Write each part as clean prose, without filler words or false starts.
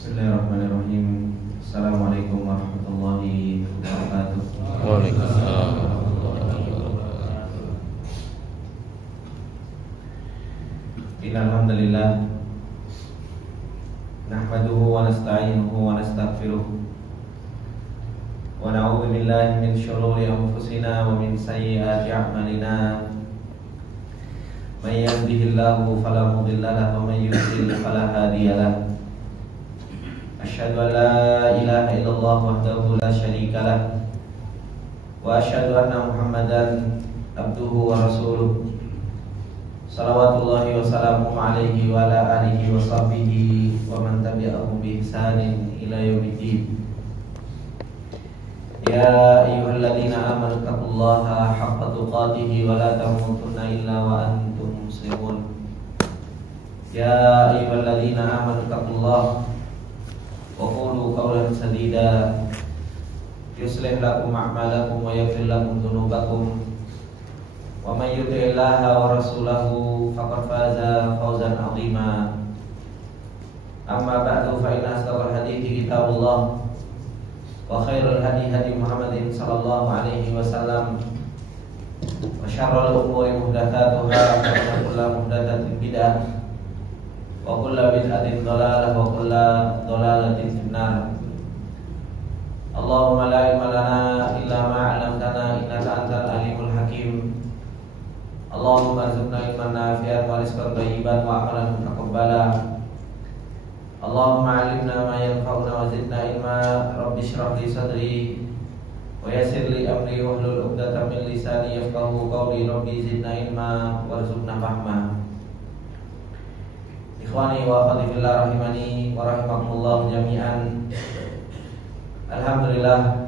Bismillahirrahmanirrahim. Assalamualaikum warahmatullahi wabarakatuh. Waalaikumsalam. Innal hamdalillah nahmaduhu wa nasta'inuhu wa nastaghfiruh wa na'udzu billahi min shururi anfusina wa min sayyiati a'malina. May yahdihillahu fala mudilla lahu wa may yudlil fala hadiya lahu. Asyhadu an la ilaha illallah wahdahu la syarika lah wa asyhadu anna Muhammadan abduhu wa rasuluh. Salawatullahi wa salamuhu alaihi wa ala alihi wa sahbihi wa man tabi'ahum bi ihsanin ila yaumiddin. Ya ayyuhalladzina amanu taqullaha haqqa tuqatih wa la tamutunna illa wa antum muslimun. Ya ayyuhalladzina amanu taqullaha wa qulu qawlan sadida yuslih lakum a'malakum wa yaghfir lakum dhunubakum wa may yuti'illaha wa rasulahu faqad faza fawzan 'azima. Amma ba'du, fa inna asdaqal hadithi kitabullah wa khairul hadi hadi Muhammadin sallallahu alaihi wasallam wa syarrul umuri muhdatsatuha wa kullu muhdatsatin bid'ah wa kullu bid'atin dhalalah wa kullu dhalalatin finnar. Allahumma la ilma lana illa ma 'allamtana innaka antal alimul hakim. Allahumma arzuqna ilman nafi'an wa rizqan thayyiban wa amalan mutaqabbala. Allahumma 'allimna ma yanfa'una wa zidna ilma. Rabbi shrah li sadri wa yassir li amri wahlul 'uqdatam min lisani yafqahu qawli. Rabbi zidna ilma warzuqna fahma. Ikhwani wa akhwati fillah rahimani wa rahimakumullah jami'an. Alhamdulillah,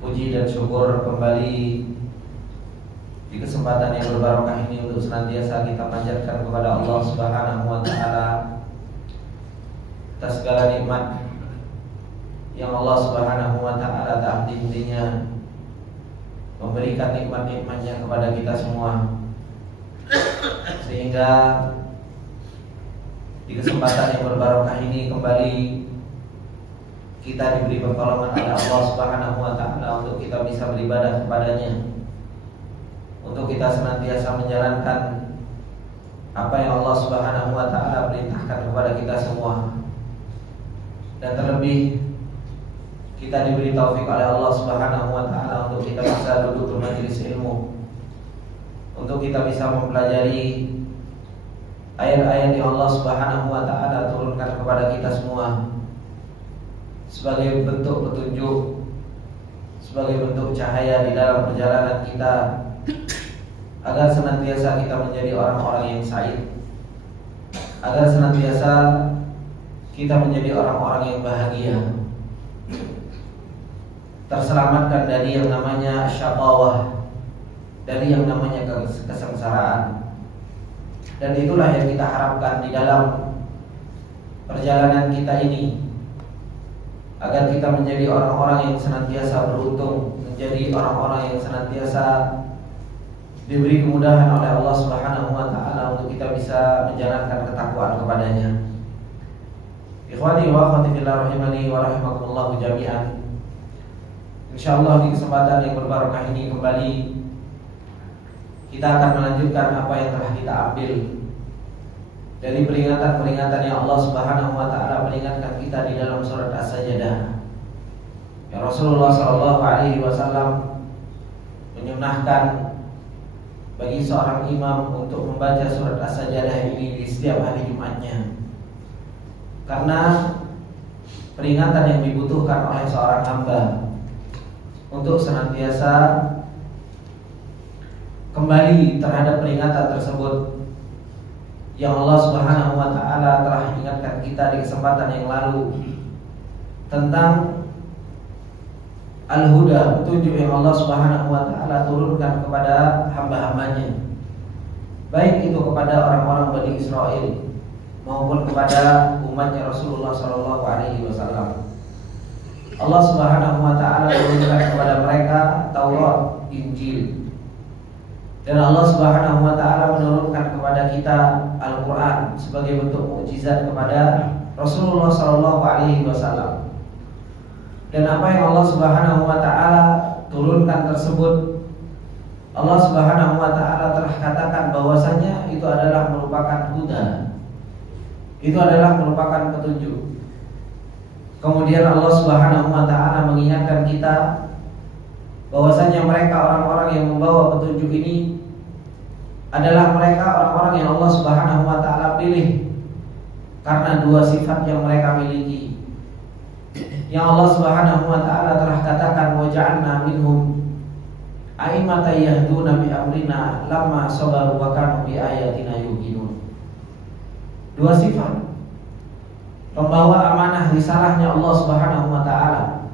puji dan syukur kembali di kesempatan yang berbarokah ini untuk senantiasa kita panjatkan kepada Allah Subhanahu wa taala atas segala nikmat yang Allah Subhanahu wa taala tak henti-hentinya memberikan nikmat-nikmatnya kepada kita semua, sehingga di kesempatan yang berbarokah ini kembali kita diberi pertolongan oleh Allah Subhanahu wa taala untuk kita bisa beribadah kepadanya, untuk kita senantiasa menjalankan apa yang Allah Subhanahu wa taala perintahkan kepada kita semua. Dan terlebih kita diberi taufik oleh Allah Subhanahu wa taala untuk kita bisa duduk bermajelis ilmu, untuk kita bisa mempelajari ayat-ayat yang Allah Subhanahu wa taala turunkan kepada kita semua sebagai bentuk petunjuk, sebagai bentuk cahaya di dalam perjalanan kita, agar senantiasa kita menjadi orang-orang yang sa'id, agar senantiasa kita menjadi orang-orang yang bahagia, terselamatkan dari yang namanya syaqawah, dari yang namanya kesengsaraan. Dan itulah yang kita harapkan di dalam perjalanan kita ini, agar kita menjadi orang-orang yang senantiasa beruntung, menjadi orang-orang yang senantiasa diberi kemudahan oleh Allah Subhanahu wa taala untuk kita bisa menjalankan ketakwaan kepadanya. Ikhwani wa akhwati fillah rahimani wa rahimakumullah jami'an. Insyaallah di kesempatan yang berbarokah ini kembali kita akan melanjutkan apa yang telah kita ambil dari peringatan-peringatan yang Allah Subhanahu wa taala peringatkan kita di dalam surat As-Sajdah. Ya, Rasulullah sallallahu alaihi wasallam menyunahkan bagi seorang imam untuk membaca surat As-Sajdah ini di setiap hari Jumatnya, karena peringatan yang dibutuhkan oleh seorang hamba untuk senantiasa kembali terhadap peringatan tersebut yang Allah Subhanahu wa taala telah ingatkan kita di kesempatan yang lalu tentang al-huda, petunjuk yang Allah Subhanahu wa taala turunkan kepada hamba-hambanya, baik itu kepada orang-orang Bani Israel maupun kepada umatnya Rasulullah sallallahu alaihi wasallam. Allah Subhanahu wa taala turunkan kepada mereka Taurat, Injil. Dan Allah Subhanahu wa taala menurunkan kepada kita Al-Quran sebagai bentuk mukjizat kepada Rasulullah SAW. Dan apa yang Allah Subhanahu wa Ta'ala turunkan tersebut, Allah Subhanahu wa Ta'ala telah katakan bahwasanya itu adalah merupakan huda, itu adalah merupakan petunjuk. Kemudian Allah Subhanahu wa Ta'ala mengingatkan kita bahwasanya mereka orang-orang yang membawa petunjuk ini adalah mereka orang-orang yang Allah Subhanahu wa Ta'ala pilih karena dua sifat yang mereka miliki, yang Allah Subhanahu wa Ta'ala telah katakan, wa ja'alna minhum a'immatan yahduna bi amrina lamma sabaru wa kanu bi ayatina yuqinun. Dua sifat pembawa amanah risalahnya Allah Subhanahu wa Ta'ala,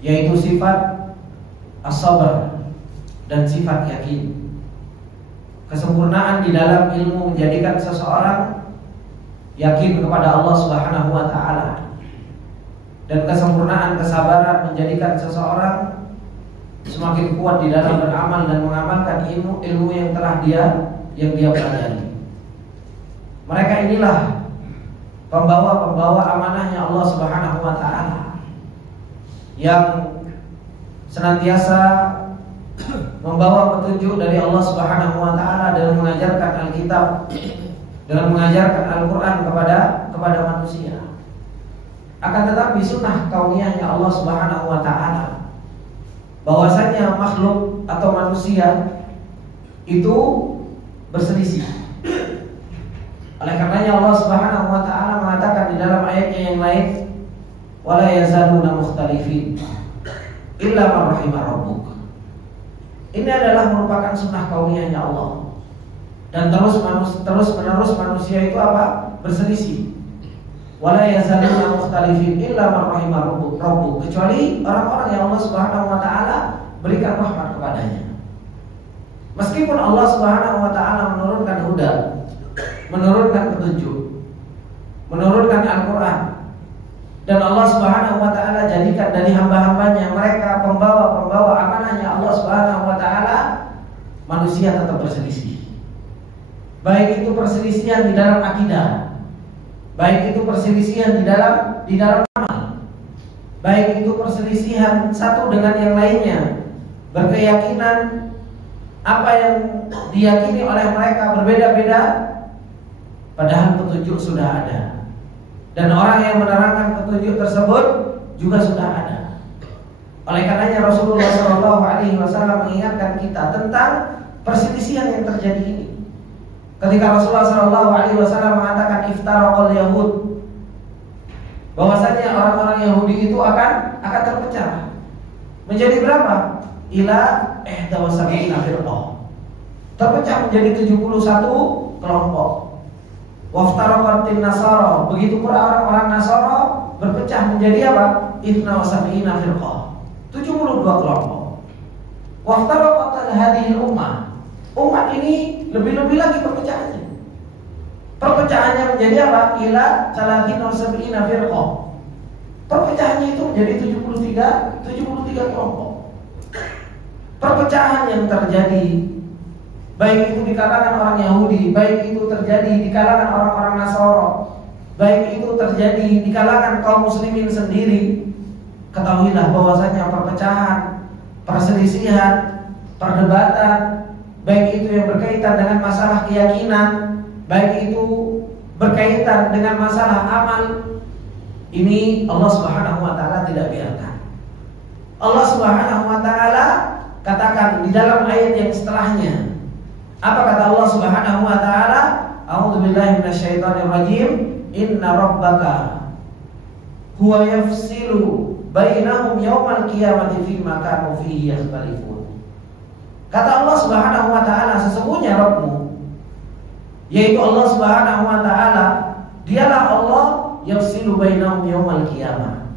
yaitu sifat as-sabar dan sifat yakin. Kesempurnaan di dalam ilmu menjadikan seseorang yakin kepada Allah Subhanahu wa Ta'ala, dan kesempurnaan kesabaran menjadikan seseorang semakin kuat di dalam beramal dan mengamalkan ilmu yang telah dia pelajari. Mereka inilah pembawa amanahnya Allah Subhanahu wa Ta'ala, yang senantiasa membawa petunjuk dari Allah Subhanahu wa Ta'ala dalam mengajarkan Alkitab, dalam mengajarkan Al-Quran kepada manusia. Akan tetapi sunnah kauniyahnya Allah Subhanahu wa Ta'ala, bahwasanya makhluk atau manusia itu berselisih. Oleh karenanya Allah Subhanahu wa Ta'ala mengatakan di dalam ayatnya yang lain, wala yazaluna mukhtalifin illa man rahimah rabbuk. Ini adalah merupakan sunnah kauniyahnya Allah, dan terus menerus manusia itu apa? Berselisih. Wala yazaluna mukhtalifin illa man rahimah rabbuk, kecuali orang-orang yang Allah Subhanahu wa Ta'ala berikan rahmat kepadanya. Meskipun Allah Subhanahu wa Ta'ala menurunkan huda, menurunkan petunjuk, menurunkan Al-Quran, dan Allah Subhanahu wa Ta'ala jadikan dari hamba-hambanya mereka pembawa amanahnya Allah Subhanahu wa Ta'ala, manusia tetap berselisih. Baik itu perselisihan di dalam akidah, baik itu perselisihan di dalam amal, baik itu perselisihan satu dengan yang lainnya, berkeyakinan apa yang diyakini oleh mereka berbeda-beda, padahal petunjuk sudah ada, dan orang yang menerangkan petunjuk tersebut juga sudah ada. Oleh karenanya Rasulullah SAW mengingatkan kita tentang perselisihan yang terjadi ini. Ketika Rasulullah SAW mengatakan iftaraqal yahud, bahwasanya orang-orang Yahudi itu akan terpecah menjadi berapa? Ila 71 firqah, terpecah menjadi 71 kelompok. Waftaraqatin nasara, begitu pula orang-orang Nasara berpecah menjadi apa? 72 firqah, 72 kelompok. Waftaraqat hadhihi ummah, umat ini lebih-lebih lagi perpecahannya. Perpecahannya menjadi apa? Ila 73 firqah. Perpecahannya itu menjadi 73 kelompok. Perpecahan yang terjadi, baik itu di kalangan orang Yahudi, baik itu terjadi di kalangan orang-orang Nasara, baik itu terjadi di kalangan kaum muslimin sendiri, ketahuilah bahwasanya perpecahan, perselisihan, perdebatan, baik itu yang berkaitan dengan masalah keyakinan, baik itu berkaitan dengan masalah amal, ini Allah Subhanahu wa Ta'ala tidak biarkan. Allah Subhanahu wa Ta'ala katakan di dalam ayat yang setelahnya, apa kata Allah Subhanahu wa Ta'ala? A'udzubillahi minasyaitonir rajim. Inna rabbaka huwa yafsilu bainahum yaumal qiyamati fima kanu fihi yakhtalifun. Kata Allah Subhanahu wa Ta'ala, sesungguhnya Rabbmu, yaitu Allah Subhanahu wa Ta'ala, dialah Allah yafsilu bainahum yaumal qiyamah.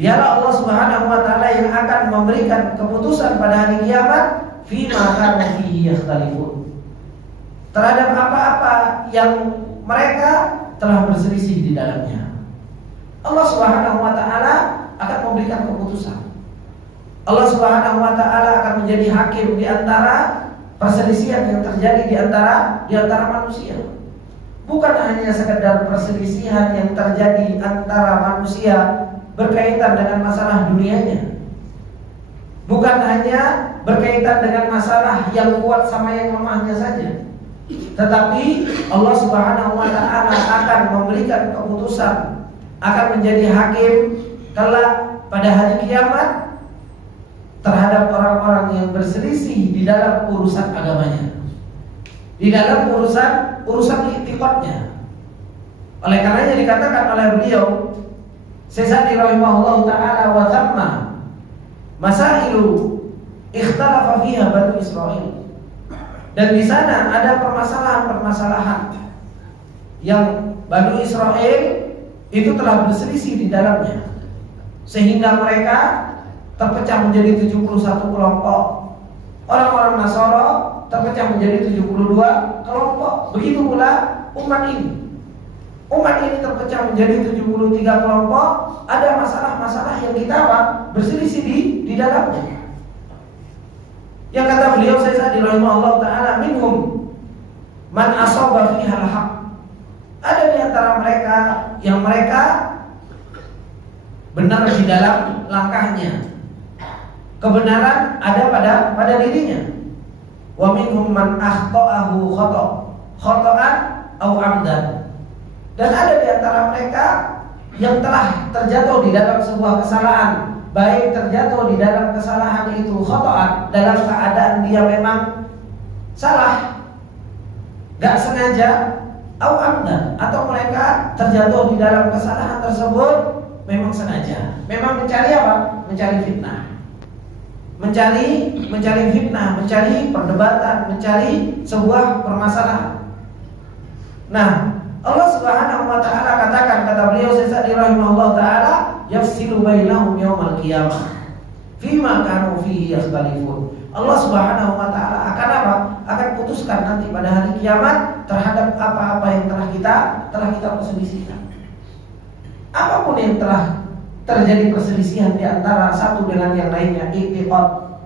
Dialah Allah Subhanahu wa Ta'ala yang akan memberikan keputusan pada hari kiamat fima kanu fihi yakhtalifun, terhadap apa-apa yang mereka telah berselisih di dalamnya. Allah Subhanahu wa Ta'ala akan memberikan keputusan. Allah Subhanahu wa Ta'ala akan menjadi hakim di antara perselisihan yang terjadi di antara manusia. Bukan hanya sekedar perselisihan yang terjadi antara manusia berkaitan dengan masalah dunianya. Bukan hanya berkaitan dengan masalah yang kuat sama yang lemahnya saja. Tetapi Allah Subhanahu wa taala akan memberikan keputusan, akan menjadi hakim kelak pada hari kiamat terhadap orang-orang yang berselisih di dalam urusan agamanya, di dalam urusan i'tiqadnya. Oleh karenanya dikatakan oleh beliau Sesadi rahimahullah ta'ala wa thamma masailu ikhtalafa fiha Banu Israil. Dan di sana ada permasalahan-permasalahan yang Banu Israil itu telah berselisih di dalamnya, sehingga mereka terpecah menjadi 71 kelompok. Orang-orang Nasara terpecah menjadi 72 kelompok. Begitu pula umat ini. Umat ini terpecah menjadi 73 kelompok. Ada masalah-masalah yang kita berselisih di dalamnya. Yang kata beliau Sa'di rahimahullah ta'ala, minhum man asaba fiha al-haq. Ada di antara mereka yang mereka benar di dalam langkahnya. Kebenaran ada pada dirinya. Wa minhum man akhta'ahu khata'an aw amdan. Dan ada di antara mereka yang telah terjatuh di dalam sebuah kesalahan, baik terjatuh di dalam kesalahan itu khata'an, dalam keadaan dia memang salah, gak sengaja, aw amdan, atau mereka terjatuh di dalam kesalahan tersebut memang sengaja, memang mencari apa? Mencari fitnah. Mencari fitnah, mencari perdebatan, mencari sebuah permasalahan. Nah, Allah Subhanahu wa taala katakan, kata beliau Sa'di rahimahullah taala, yafsilu bainahum yaumal qiyamah fima kanu fihi yakhtalifun. Allah Subhanahu wa taala akan apa? Akan putuskan nanti pada hari kiamat terhadap apa-apa yang telah kita perselisihkan. Apapun yang telah terjadi perselisihan di antara satu dengan yang lainnya, i'tiqad,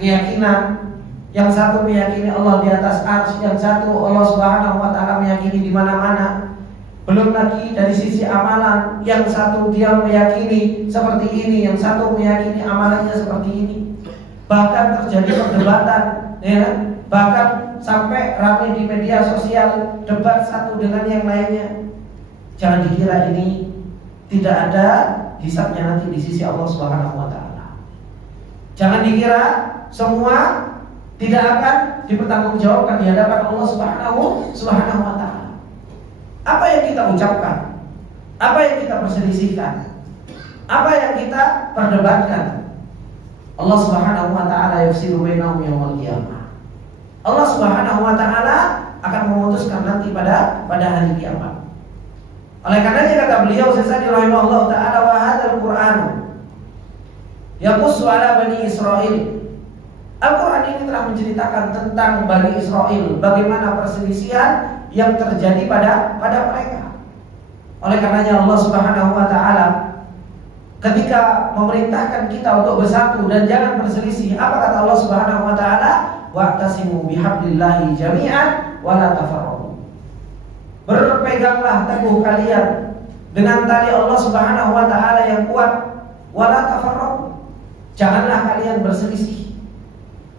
keyakinan. Yang satu meyakini Allah di atas arsy, yang satu Allah Subhanahu wa taala meyakini di mana-mana. Belum lagi dari sisi amalan, yang satu dia meyakini seperti ini, yang satu meyakini amalannya seperti ini. Bahkan terjadi perdebatan, ya, bahkan sampai ramai di media sosial debat satu dengan yang lainnya. Jangan dikira ini tidak ada hisabnya nanti di sisi Allah Subhanahu wa taala. Jangan dikira semua tidak akan dipertanggungjawabkan di hadapan Allah Subhanahu wa taala. Apa yang kita ucapkan, apa yang kita perselisihkan, apa yang kita perdebatkan, Allah Subhanahu wa taala yafsilu bainahum yaumil qiyamah. Allah Subhanahu wa taala akan memutuskan nanti pada hari kiamat. Oleh karenanya kata beliau Sa'di rahimahullah taala, wa hadzal Qur'an yaqussu ala bani Israil. Al-Quran ini telah menceritakan tentang Bani Israel, bagaimana perselisihan yang terjadi pada mereka. Oleh karenanya Allah Subhanahu wa taala ketika memerintahkan kita untuk bersatu dan jangan berselisih, apa kata Allah Subhanahu wa taala? Wa'tasimu bihablillahi jami'an wa la tafarraqu. Berpeganglah teguh kalian dengan tali Allah Subhanahu wa taala yang kuat, wa la tafarraqu. Janganlah kalian berselisih.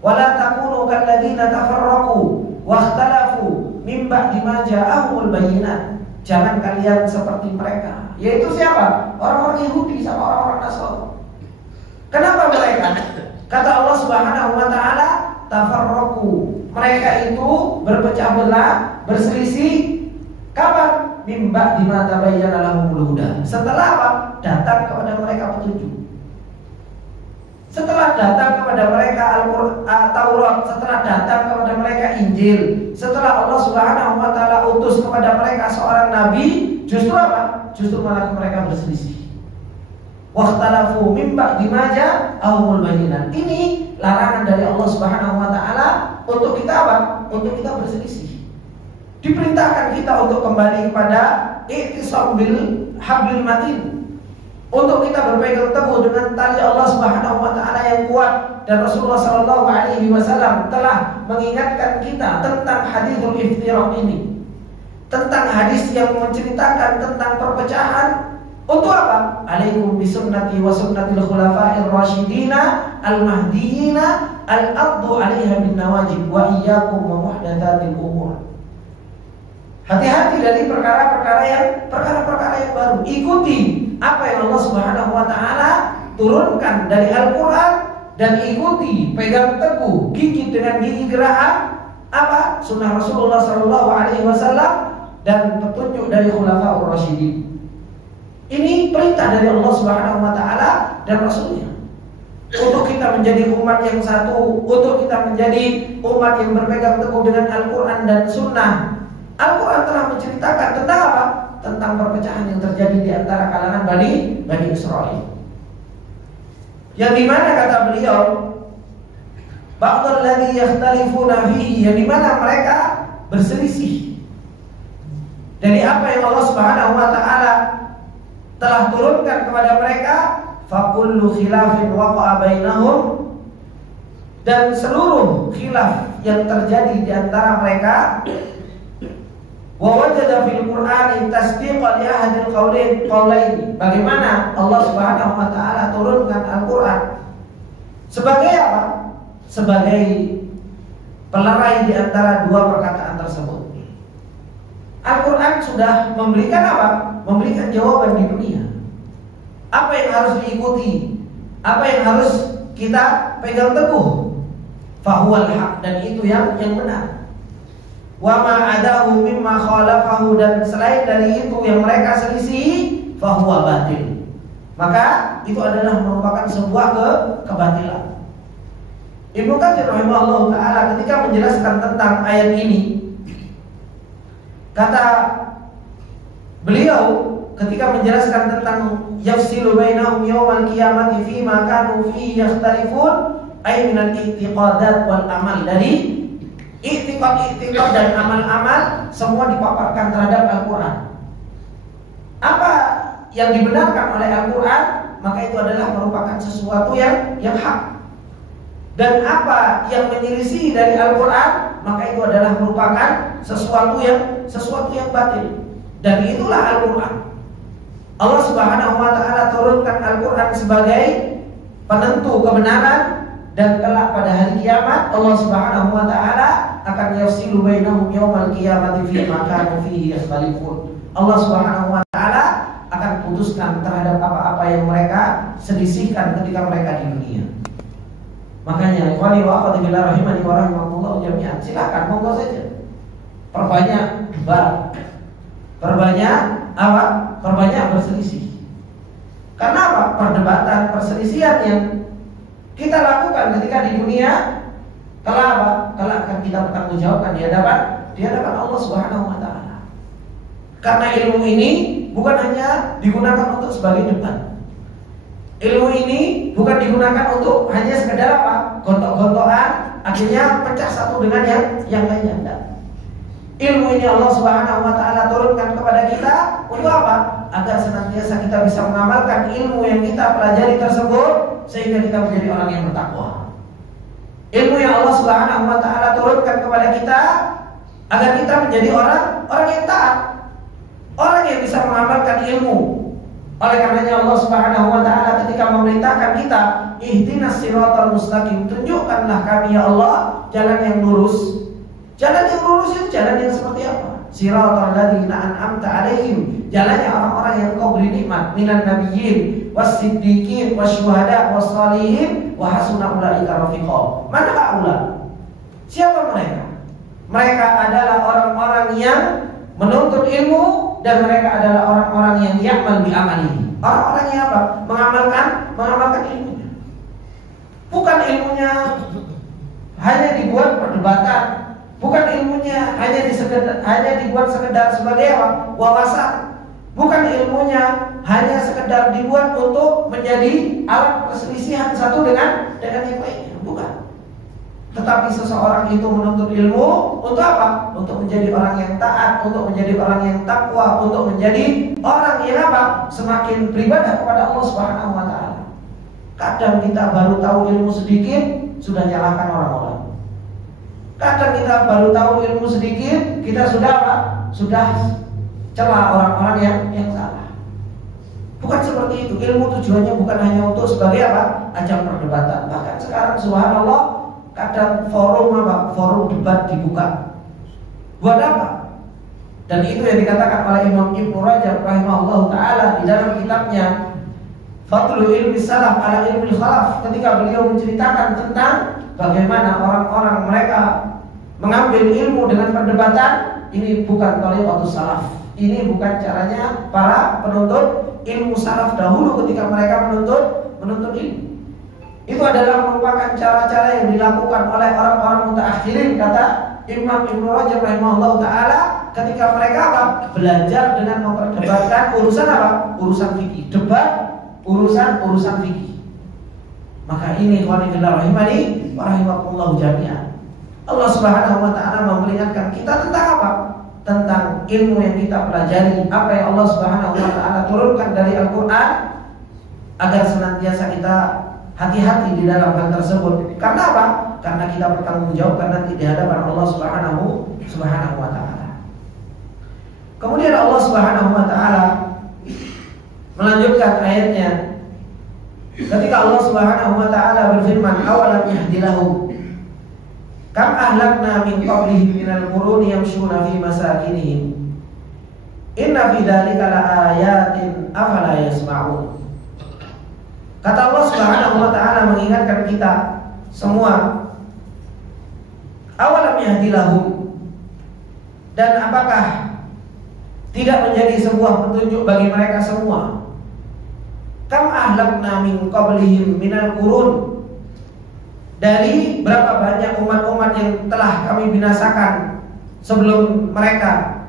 Wala takunu kalladzina tafarraqu wakhtalafu min ba'di ma ja'ahumul bayyinat. Jangan kalian seperti mereka, yaitu siapa? Orang-orang Yahudi sama orang-orang Nasrani. Kenapa mereka? Kata Allah Subhanahu wa taala, tafarraqu. Mereka itu berpecah belah, berselisih kapan? Min ba'di ma tabayyana lahumul huda. Setelah apa? Datang kepada mereka petunjuk. Setelah datang kepada mereka Taurat, setelah datang kepada mereka Injil, setelah Allah Subhanahu wa taala utus kepada mereka seorang nabi, justru apa? Justru malah mereka berselisih. Waqtalafu min ba'di ma ja'ahumul bayyinat. Ini larangan dari Allah Subhanahu wa taala untuk kita apa? Untuk kita berselisih. Diperintahkan kita untuk kembali kepada i'tisam bil hablil matin. untuk kita berpegang teguh dengan tali Allah Subhanahu wa taala yang kuat. Dan Rasulullah sallallahu alaihi wasallam telah mengingatkan kita tentang hadithul iftiraq ini, tentang hadis yang menceritakan tentang perpecahan. Untuk apa? Alaikum bisunnati wa sunnatil khulafa'ir rasyidina al-mahdiyina al-addu 'alaiha bin nawajib wa iyyakum wa muhdatsatil umur. Hati-hati dari perkara-perkara yang baru. Ikuti apa yang Allah Subhanahu wa taala turunkan dari Al-Qur'an dan ikuti, pegang teguh, gigit dengan gigi geraham apa? Sunnah Rasulullah sallallahu alaihi wasallam dan petunjuk dari khulafaur rasyidin. Ini perintah dari Allah Subhanahu wa taala dan Rasulnya. Untuk kita menjadi umat yang satu, untuk kita menjadi umat yang berpegang teguh dengan Al-Qur'an dan Sunnah. Al-Quran telah menceritakan tentang apa? Tentang perpecahan yang terjadi di antara kalangan Bani Israil. Yang dimana kata beliau, ba'dul ladzi yakhtalifuna fihi, yang dimana mereka berselisih dari apa yang Allah Subhanahu wa taala telah turunkan kepada mereka. Fakullu khilafin waqa'a bainahum, dan seluruh khilaf yang terjadi di antara mereka. Wa wajada fil Qur'ani tasdiqa li ahadil qawlain. Bagaimana Allah Subhanahu wa taala turunkan Al-Qur'an sebagai apa? Sebagai pelerai di antara dua perkataan tersebut. Al-Qur'an sudah memberikan apa? Memberikan jawaban di dunia. Apa yang harus diikuti? Apa yang harus kita pegang teguh? Fahuwal haq, dan itu yang benar. Wa ma adahu mimma khalafahu, dan selain dari itu yang mereka selisih, fahuwa batil, maka itu adalah merupakan sebuah kebatilan. Ibnu Katsir rahimahullah taala ketika menjelaskan tentang ayat ini, kata beliau ketika menjelaskan tentang yafsilu bainahum yawmal qiyamati fi ma kanu fihi yakhtalifun ay minal i'tiqadat wal amal, dari i'tiqad dan amal-amal semua dipaparkan terhadap Al-Quran. Apa yang dibenarkan oleh Al-Quran, maka itu adalah merupakan sesuatu yang hak. Dan apa yang menyelisih dari Al-Quran, maka itu adalah merupakan sesuatu yang batil. Dan itulah Al-Quran. Allah Subhanahu wa taala turunkan Al-Quran sebagai penentu kebenaran. Dan kelak pada hari kiamat Allah Subhanahu wa taala akan yafsilu bainahum yaumal qiyamati fi ma kanu fihi yakhtalifun. Allah Subhanahu wa taala akan putuskan terhadap apa-apa yang mereka selisihkan ketika mereka di dunia. Makanya ikhwani wa akhwati billah rahimani wa rahimakumullah jami'an, silakan monggo saja. Perbanyak debat. Perbanyak apa? Perbanyak berselisih. Karena apa? Perdebatan, perselisihan yang kita lakukan ketika di dunia, kelak apa? Kelak akan kita bertanggungjawabkan di hadapan Allah Subhanahu wa taala. Karena ilmu ini bukan hanya digunakan untuk sebagai debat. Ilmu ini bukan digunakan untuk hanya sekedar apa? Gontok-gontokan, akhirnya pecah satu dengan yang lainnya. Ilmu ini Allah Subhanahu wa taala turunkan kepada kita untuk apa? Agar senantiasa kita bisa mengamalkan ilmu yang kita pelajari tersebut sehingga kita menjadi orang yang bertakwa. Ilmu yang Allah Subhanahu wa taala turunkan kepada kita agar kita menjadi orang yang taat, orang yang bisa mengamalkan ilmu. Oleh karenanya Allah Subhanahu wa taala ketika memerintahkan kita, ihdinas siratal mustaqim, tunjukkanlah kami ya Allah jalan yang lurus. Jalan yang lurus itu jalan yang seperti apa? Siratal ladzina an'amta 'alaihim, jalannya orang-orang yang Engkau beri nikmat, minan nabiyyin was-siddiqin wasyuhada was-shalihin wa hasuna ulaika rafiqa. Mana haula? Siapa mereka? Mereka adalah orang-orang yang menuntut ilmu dan mereka adalah orang-orang yang ya'mal bi amalihi. Orang-orang yang apa? Mengamalkan ilmunya. Bukan ilmunya hanya dibuat perdebatan. Bukan ilmunya hanya dibuat sekedar sebagai apa? Wawasan. Bukan ilmunya hanya sekedar dibuat untuk menjadi alat perselisihan satu dengan yang lainnya. Bukan. Tetapi seseorang itu menuntut ilmu untuk apa? Untuk menjadi orang yang taat, untuk menjadi orang yang takwa, untuk menjadi orang yang apa? Semakin beribadah kepada Allah Subhanahu wa taala. Kadang kita baru tahu ilmu sedikit sudah nyalahkan orang-orang. Kadang kita baru tahu ilmu sedikit, kita sudah apa? Sudah celah orang-orang yang salah. Bukan seperti itu. Ilmu tujuannya bukan hanya untuk sebagai apa? Ajang perdebatan. Bahkan sekarang subhanallah kadang forum debat dibuka. Buat apa? Dan itu yang dikatakan oleh Imam Ibnu Rajab rahimahullah taala di dalam kitabnya Fadlul Ilmi Salaf ala Ilmi Khalaf, ketika beliau menceritakan tentang bagaimana orang-orang mereka mengambil ilmu dengan perdebatan. Ini bukan thariqatus salaf. Ini bukan caranya para penuntut ilmu salaf dahulu ketika mereka menuntut ilmu. Itu adalah merupakan cara-cara yang dilakukan oleh orang-orang mutaakhirin, kata Imam Ibnu Rajab rahimahullah taala, ketika mereka apa? Belajar dengan memperdebatkan urusan apa? Urusan fikih, debat urusan fikih. Maka ini ikhwanillah rahimani wa rahimakumullah jami'an. Allah Subhanahu wa taala memperingatkan kita tentang apa? Tentang ilmu yang kita pelajari, apa yang Allah Subhanahu wa taala turunkan dari Al-Qur'an, agar senantiasa kita hati-hati di dalam hal tersebut. Karena apa? Karena kita bertanggung jawab nanti di hadapan Allah Subhanahu wa taala. Kemudian Allah Subhanahu wa taala melanjutkan ayatnya ketika Allah Subhanahu wa taala berfirman, awalam yahdilahu kam ahlakna min qablihim minal quruni yamshuna fi masakinihim inna fi dzalika laayatin afala yasma'un. Kata Allah Subhanahu wa taala mengingatkan kita semua, awalam yahdilahum, dan apakah tidak menjadi sebuah petunjuk bagi mereka semua, kam ahlakna min qablihim minal qurun, dari berapa banyak umat-umat yang telah kami binasakan sebelum mereka,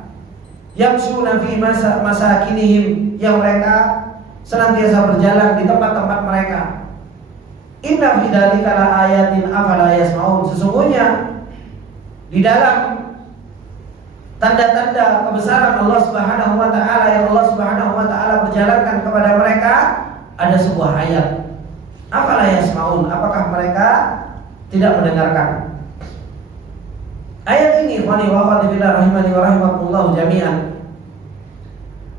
yamshuna fi masakinihim, yang mereka senantiasa berjalan di tempat-tempat mereka. Inna fi dzalika laayatin afala yasmaun, sesungguhnya di dalam tanda-tanda kebesaran Allah Subhanahu wa taala yang Allah Subhanahu wa taala berjalankan kepada mereka ada sebuah ayat. Afala yasmaun, apakah mereka tidak mendengarkan? Ayat ini ikhwani wa akhwati fillah rahimani wa rahimakumullah jami'an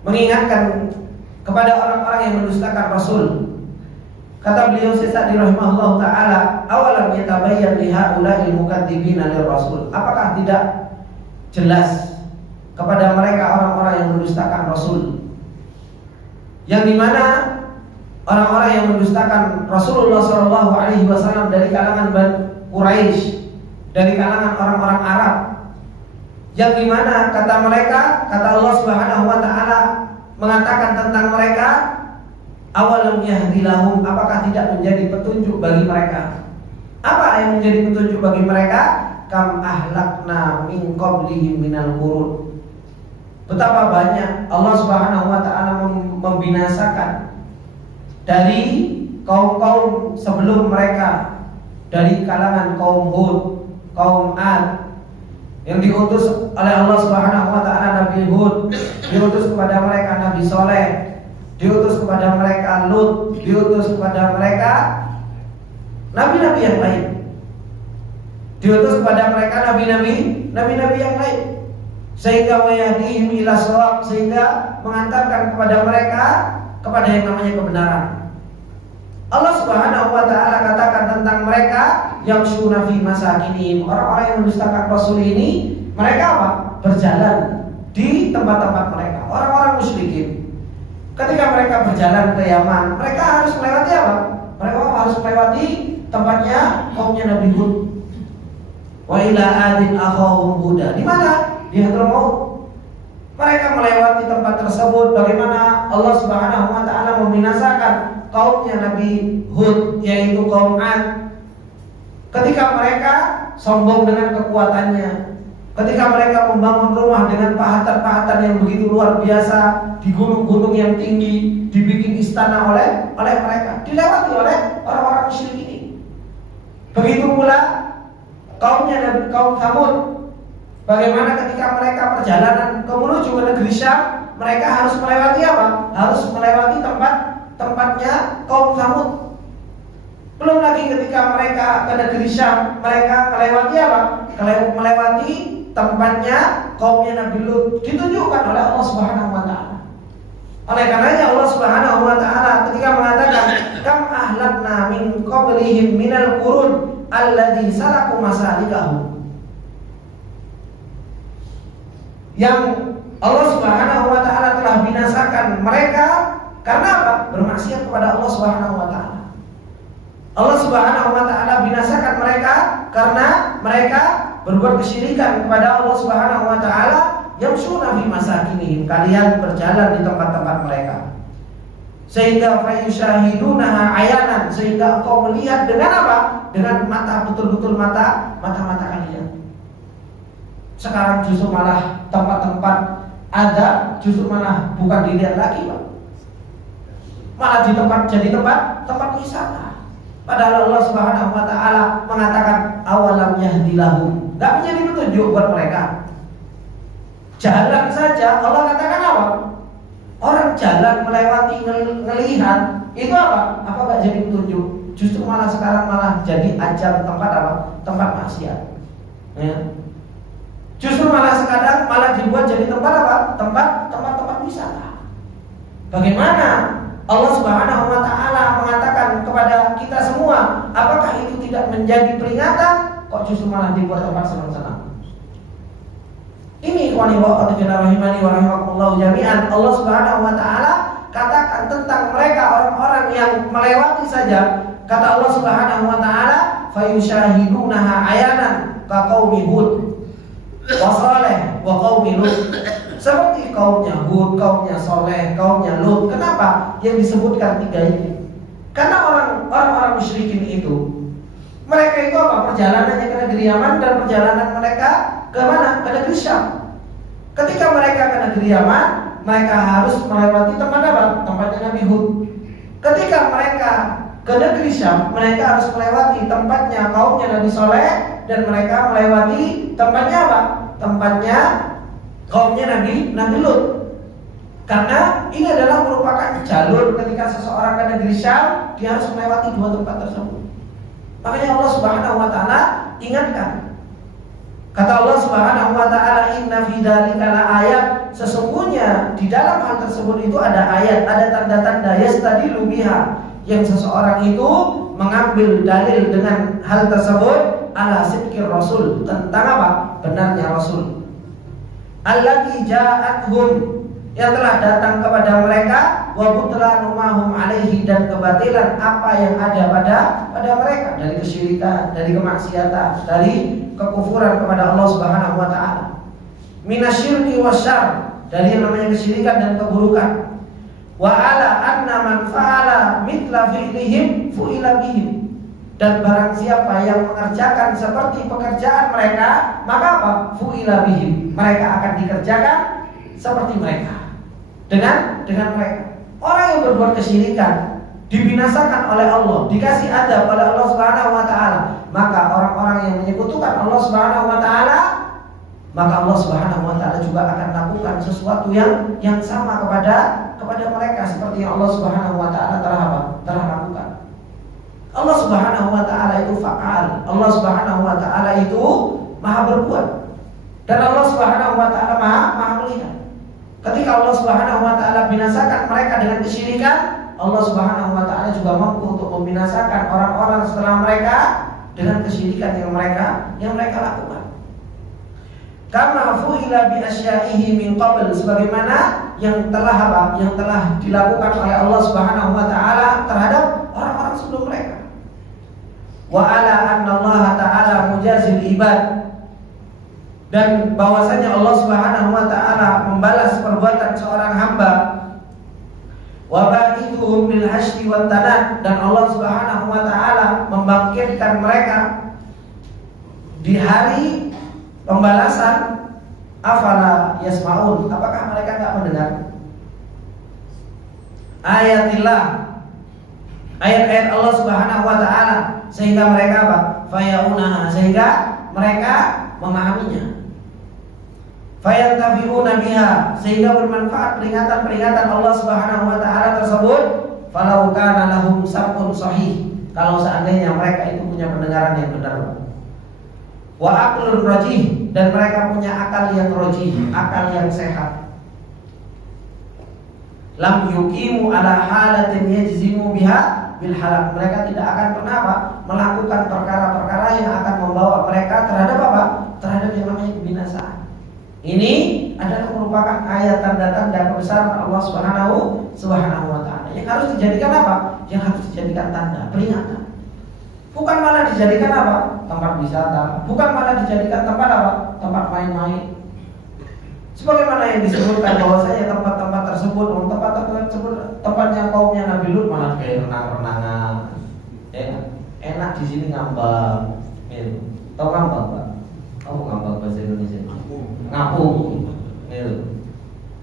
mengingatkan kepada orang-orang yang mendustakan Rasul. Kata beliau Sa'di rahimahullah taala, awalam yatabayyan li haula'il mukadzibina lir Rasul, apakah tidak jelas kepada mereka orang-orang yang mendustakan Rasul, yang dimana orang-orang yang mendustakan Rasulullah Shallallahu Alaihi Wasallam dari kalangan Quraisy, dari kalangan orang-orang Arab, yang dimana kata mereka, kata Allah Subhanahu Wa Taala mengatakan tentang mereka, awalam yahdilahum, apakah tidak menjadi petunjuk bagi mereka? Apa yang menjadi petunjuk bagi mereka? Kam ahlakna min qablihim minal qurun, betapa banyak Allah Subhanahu Wa Taala membinasakan dari kaum-kaum sebelum mereka, dari kalangan kaum Hud, kaum Ad, yang diutus oleh Allah Subhanahu wa taala Nabi Hud, diutus kepada mereka Nabi Soleh, diutus kepada mereka Lut, diutus kepada mereka nabi-nabi yang lain, diutus kepada mereka nabi-nabi yang lain, sehingga wayahdihim ila shawab, sehingga mengantarkan kepada mereka kepada yang namanya kebenaran. Allah Subhanahu wa taala katakan tentang mereka yang yamshuna fi masakinihim, orang-orang yang mendustakan Rasul ini, mereka apa? Berjalan di tempat-tempat mereka. Orang-orang musyrikin ketika mereka berjalan ke Yaman, mereka harus melewati apa? Mereka harus melewati tempatnya kaumnya Nabi Hud. Wa ila adin akhahum Huda. Di mana? Di Hadramaut. Mereka melewati tempat tersebut. Bagaimana Allah Subhanahu wa taala membinasakan kaumnya Nabi Hud, yaitu kaum Ad, ketika mereka sombong dengan kekuatannya, ketika mereka membangun rumah dengan pahatan-pahatan yang begitu luar biasa di gunung-gunung yang tinggi, dibikin istana oleh mereka, dilewati oleh orang-orang musyrik ini. Begitu pula kaumnya kaum Tsamud, bagaimana ketika mereka perjalanan menuju ke negeri Syam, mereka harus melewati apa? Harus ke negeri Syam, mereka melewati apa? Melewati tempatnya kaumnya Nabi Lut, ditunjukkan oleh Allah Subhanahu wa taala. Oleh karenanya Allah Subhanahu wa taala ketika mengatakan kam ahlakna min qablihim minal qurun alladzi salaku masalikahum, yang Allah Subhanahu wa taala telah binasakan mereka karena apa? Bermaksiat kepada Allah Subhanahu wa taala. Allah Subhanahu wa taala binasakan mereka karena mereka berbuat kesyirikan kepada Allah Subhanahu wa taala. Yamshuna fi masakinihim, kalian berjalan di tempat-tempat mereka. Sehingga fayusyahidunaha ayanan, sehingga engkau melihat dengan apa? Dengan mata, betul-betul mata kalian. Sekarang justru malah tempat-tempat ada, justru malah bukan dilihat lagi, Pak. Malah jadi tempat wisata. Padahal Allah Subhanahu wa taala mengatakan awalam yahdilahum, enggak menjadi petunjuk buat mereka. Jalan saja Allah katakan apa? Orang jalan melewati ngelihat itu apa? Apa enggak jadi petunjuk? Justru malah sekarang malah jadi ajang tempat apa? Tempat maksiat. Ya. Justru malah sekarang malah dibuat jadi tempat apa? Tempat wisata. Bagaimana Allah Subhanahu wa taala mengatakan kepada kita semua, apakah itu tidak menjadi peringatan? Kok justru malah dibuat tempat senang-senang? Ini ikhwani wa akhwati rahimani wa rahimakumullah jami'an. Allah Subhanahu wa taala katakan tentang mereka orang-orang yang melewati saja. Kata Allah Subhanahu wa taala, fayusyahidunaha ayanan ka qaumi Hud wa Saleh wa qaumi Lut. Seperti kaumnya Hud, kaumnya Saleh, kaumnya Lut. Kenapa yang disebutkan tiga ini? Karena orang-orang musyrikin itu, mereka itu apa? Perjalanannya ke negeri Yaman dan perjalanan mereka ke mana? Ke negeri Syam. Ketika mereka ke negeri Yaman, mereka harus melewati tempat apa? Tempatnya Nabi Hud. Ketika mereka ke negeri Syam, mereka harus melewati tempatnya kaumnya Nabi Saleh, dan mereka melewati tempatnya apa? Tempatnya kaumnya Nabi Lut. Karena ini adalah merupakan jalur ketika seseorang ke negeri Syam, dia harus melewati dua tempat tersebut. Makanya Allah Subhanahu wa taala ingatkan. Kata Allah Subhanahu wa taala, inna fi dzalika laayat, sesungguhnya di dalam hal tersebut itu ada ayat, ada tanda-tanda yastadilu biha, yang seseorang itu mengambil dalil dengan hal tersebut ala sidqir rasul, tentang apa? Benarnya rasul. Allati ja'athum, yang telah datang kepada mereka, wa butlanu mahum alaihi, dan kebatilan apa yang ada pada mereka dari kesyirikan, dari kemaksiatan, dari kekufuran kepada Allah Subhanahu wa taala. Minasyirki wasyarr, dari yang namanya kesyirikan dan keburukan. Wa ala anna man fa'ala mithla fi'lihim fu'ila bihim, dan barang siapa yang mengerjakan seperti pekerjaan mereka, maka apa? Fu'ila bihim, mereka akan dikerjakan seperti mereka. Dengan mereka. Orang yang berbuat kesyirikan dibinasakan oleh Allah, dikasih adab oleh Allah Subhanahu wa taala. Maka orang-orang yang menyekutukan Allah Subhanahu wa taala, maka Allah Subhanahu wa taala juga akan lakukan sesuatu yang sama kepada mereka seperti yang Allah Subhanahu wa taala telah lakukan. Allah Subhanahu wa taala itu fa'al. Allah Subhanahu wa taala itu Maha berbuat. Dan Allah Subhanahu wa taala Maha melihat. Ketika Allah Subhanahu wa taala binasakan mereka dengan kesyirikan, Allah Subhanahu wa taala juga mampu untuk membinasakan orang-orang setelah mereka dengan kesyirikan yang mereka lakukan. Kama fu'ila bi asyaihi min qabl, sebagaimana yang telah dilakukan oleh Allah Subhanahu wa taala terhadap orang-orang sebelum mereka. Wa ala anna Allah ta'ala mujazil ibad, dan bahwasanya Allah Subhanahu wa taala membalas perbuatan seorang hamba. Wa ba'ithuhum bil hasyri wat tanad, dan Allah Subhanahu wa taala membangkitkan mereka di hari pembalasan. Afala yasmaun, apakah mereka enggak mendengar ayatillah, ayat-ayat Allah Subhanahu wa taala, sehingga mereka apa? Fayaunaha, sehingga mereka memahaminya. Fayantafi'una biha, sehingga bermanfaat peringatan-peringatan Allah Subhanahu wa taala tersebut. Falau kana lahum sabqun sahih, kalau seandainya mereka itu punya pendengaran yang benar. Wa aqlun rajih, dan mereka punya akal yang rajih, akal yang sehat. Lam yuqimu ala halatin yajzimu biha bil halak. Mereka tidak akan pernah melakukan perkara-perkara yang akan membawa mereka terhadap terhadap yang namanya kebinasaan. Ini adalah merupakan ayat tanda-tanda kebesaran Allah Subhanahu wa taala. Yang harus dijadikan apa? Yang harus dijadikan tanda, peringatan. Bukan malah dijadikan tempat wisata, bukan malah dijadikan tempat tempat main-main. Sebagaimana yang disebutkan bahwasanya tempat-tempat tersebut, tempatnya kaumnya Nabi Lut malah kayak renang-renangan. Enak di sini ngambang. Tahu ngambang, Pak? Tahu ngambang bahasa Indonesia? Ngapung.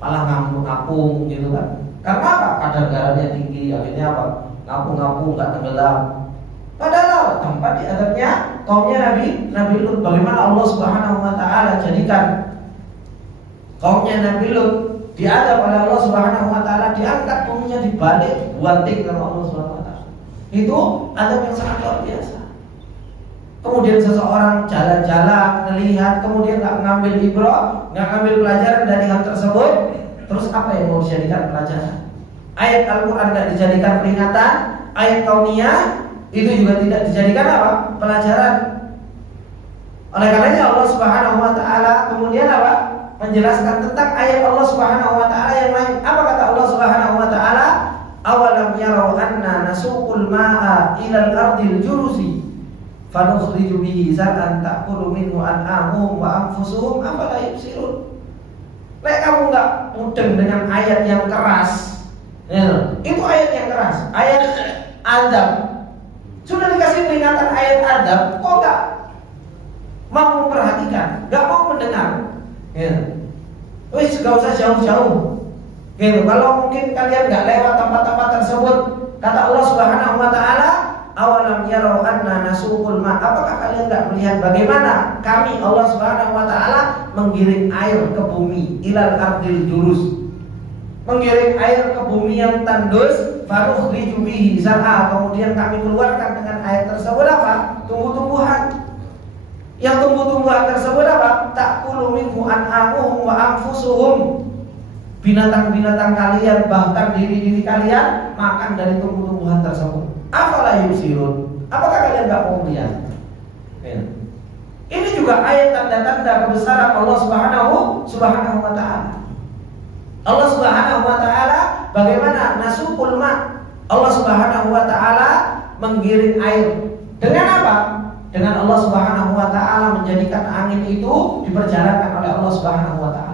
Malah ngapung gitu kan. Karena apa? Kadar garamnya tinggi, akhirnya ngapung-ngapung, enggak tenggelam. Padahal tempat diadabnya kaumnya Nabi Lut. Bagaimana Allah Subhanahu wa taala jadikan kaumnya Nabi Lut diadab oleh Allah Subhanahu wa taala, diangkat buminya dibalik, dibuating sama Allah Subhanahu wa taala. Itu adab yang sangat luar biasa. Kemudian seseorang jalan-jalan, melihat, kemudian nggak ngambil ibrah, nggak ngambil pelajaran dari hal tersebut, terus apa yang mau dijadikan pelajaran? Ayat Al-Quran nggak dijadikan peringatan, ayat kauniyah itu juga tidak dijadikan pelajaran. Oleh karenanya Allah Subhanahu wa taala kemudian menjelaskan tentang ayat Allah Subhanahu wa taala yang lain. Apa kata Allah Subhanahu wa taala? Awalam yarau anna nasuqul ma'a ilal ardil jurusi fanukhriju bihi zar'an ta'kulu minhu an'amuhum wa anfusuhum afala yubsirun. Nek kamu enggak mudeng dengan ayat yang keras. Itu ayat yang keras, ayat azab. Sudah dikasih peringatan ayat azab, kok enggak mau memperhatikan, enggak mau mendengar. Wis gak usah jauh-jauh. Kalau mungkin kalian gak lewat tempat-tempat tersebut, kata Allah Subhanahu wa taala, awalam yarau anna nasuqul ma. Apakah kalian gak melihat bagaimana kami Allah Subhanahu wa taala menggiring air ke bumi, ilal ardil jurus. Menggiring air ke bumi yang tandus, farukhriju bihi zar'a. Kemudian kami keluarkan dengan air tersebut tumbuh-tumbuhan. Yang tumbuh-tumbuhan tersebut ta'kulu minhu an'amuhum wa anfusuhum. Binatang-binatang kalian, bahkan diri-diri kalian makan dari tumbuh-tumbuhan tersebut. Afala yubsirun. Apakah kalian enggak mau melihat? Ini juga ayat tanda-tanda kebesaran Allah Subhanahu wa taala. Allah Subhanahu wa taala bagaimana nasuqul ma. Allah Subhanahu wa taala menggiring air. Dengan apa? Dengan Allah Subhanahu wa taala menjadikan angin itu diperjalankan oleh Allah Subhanahu wa taala.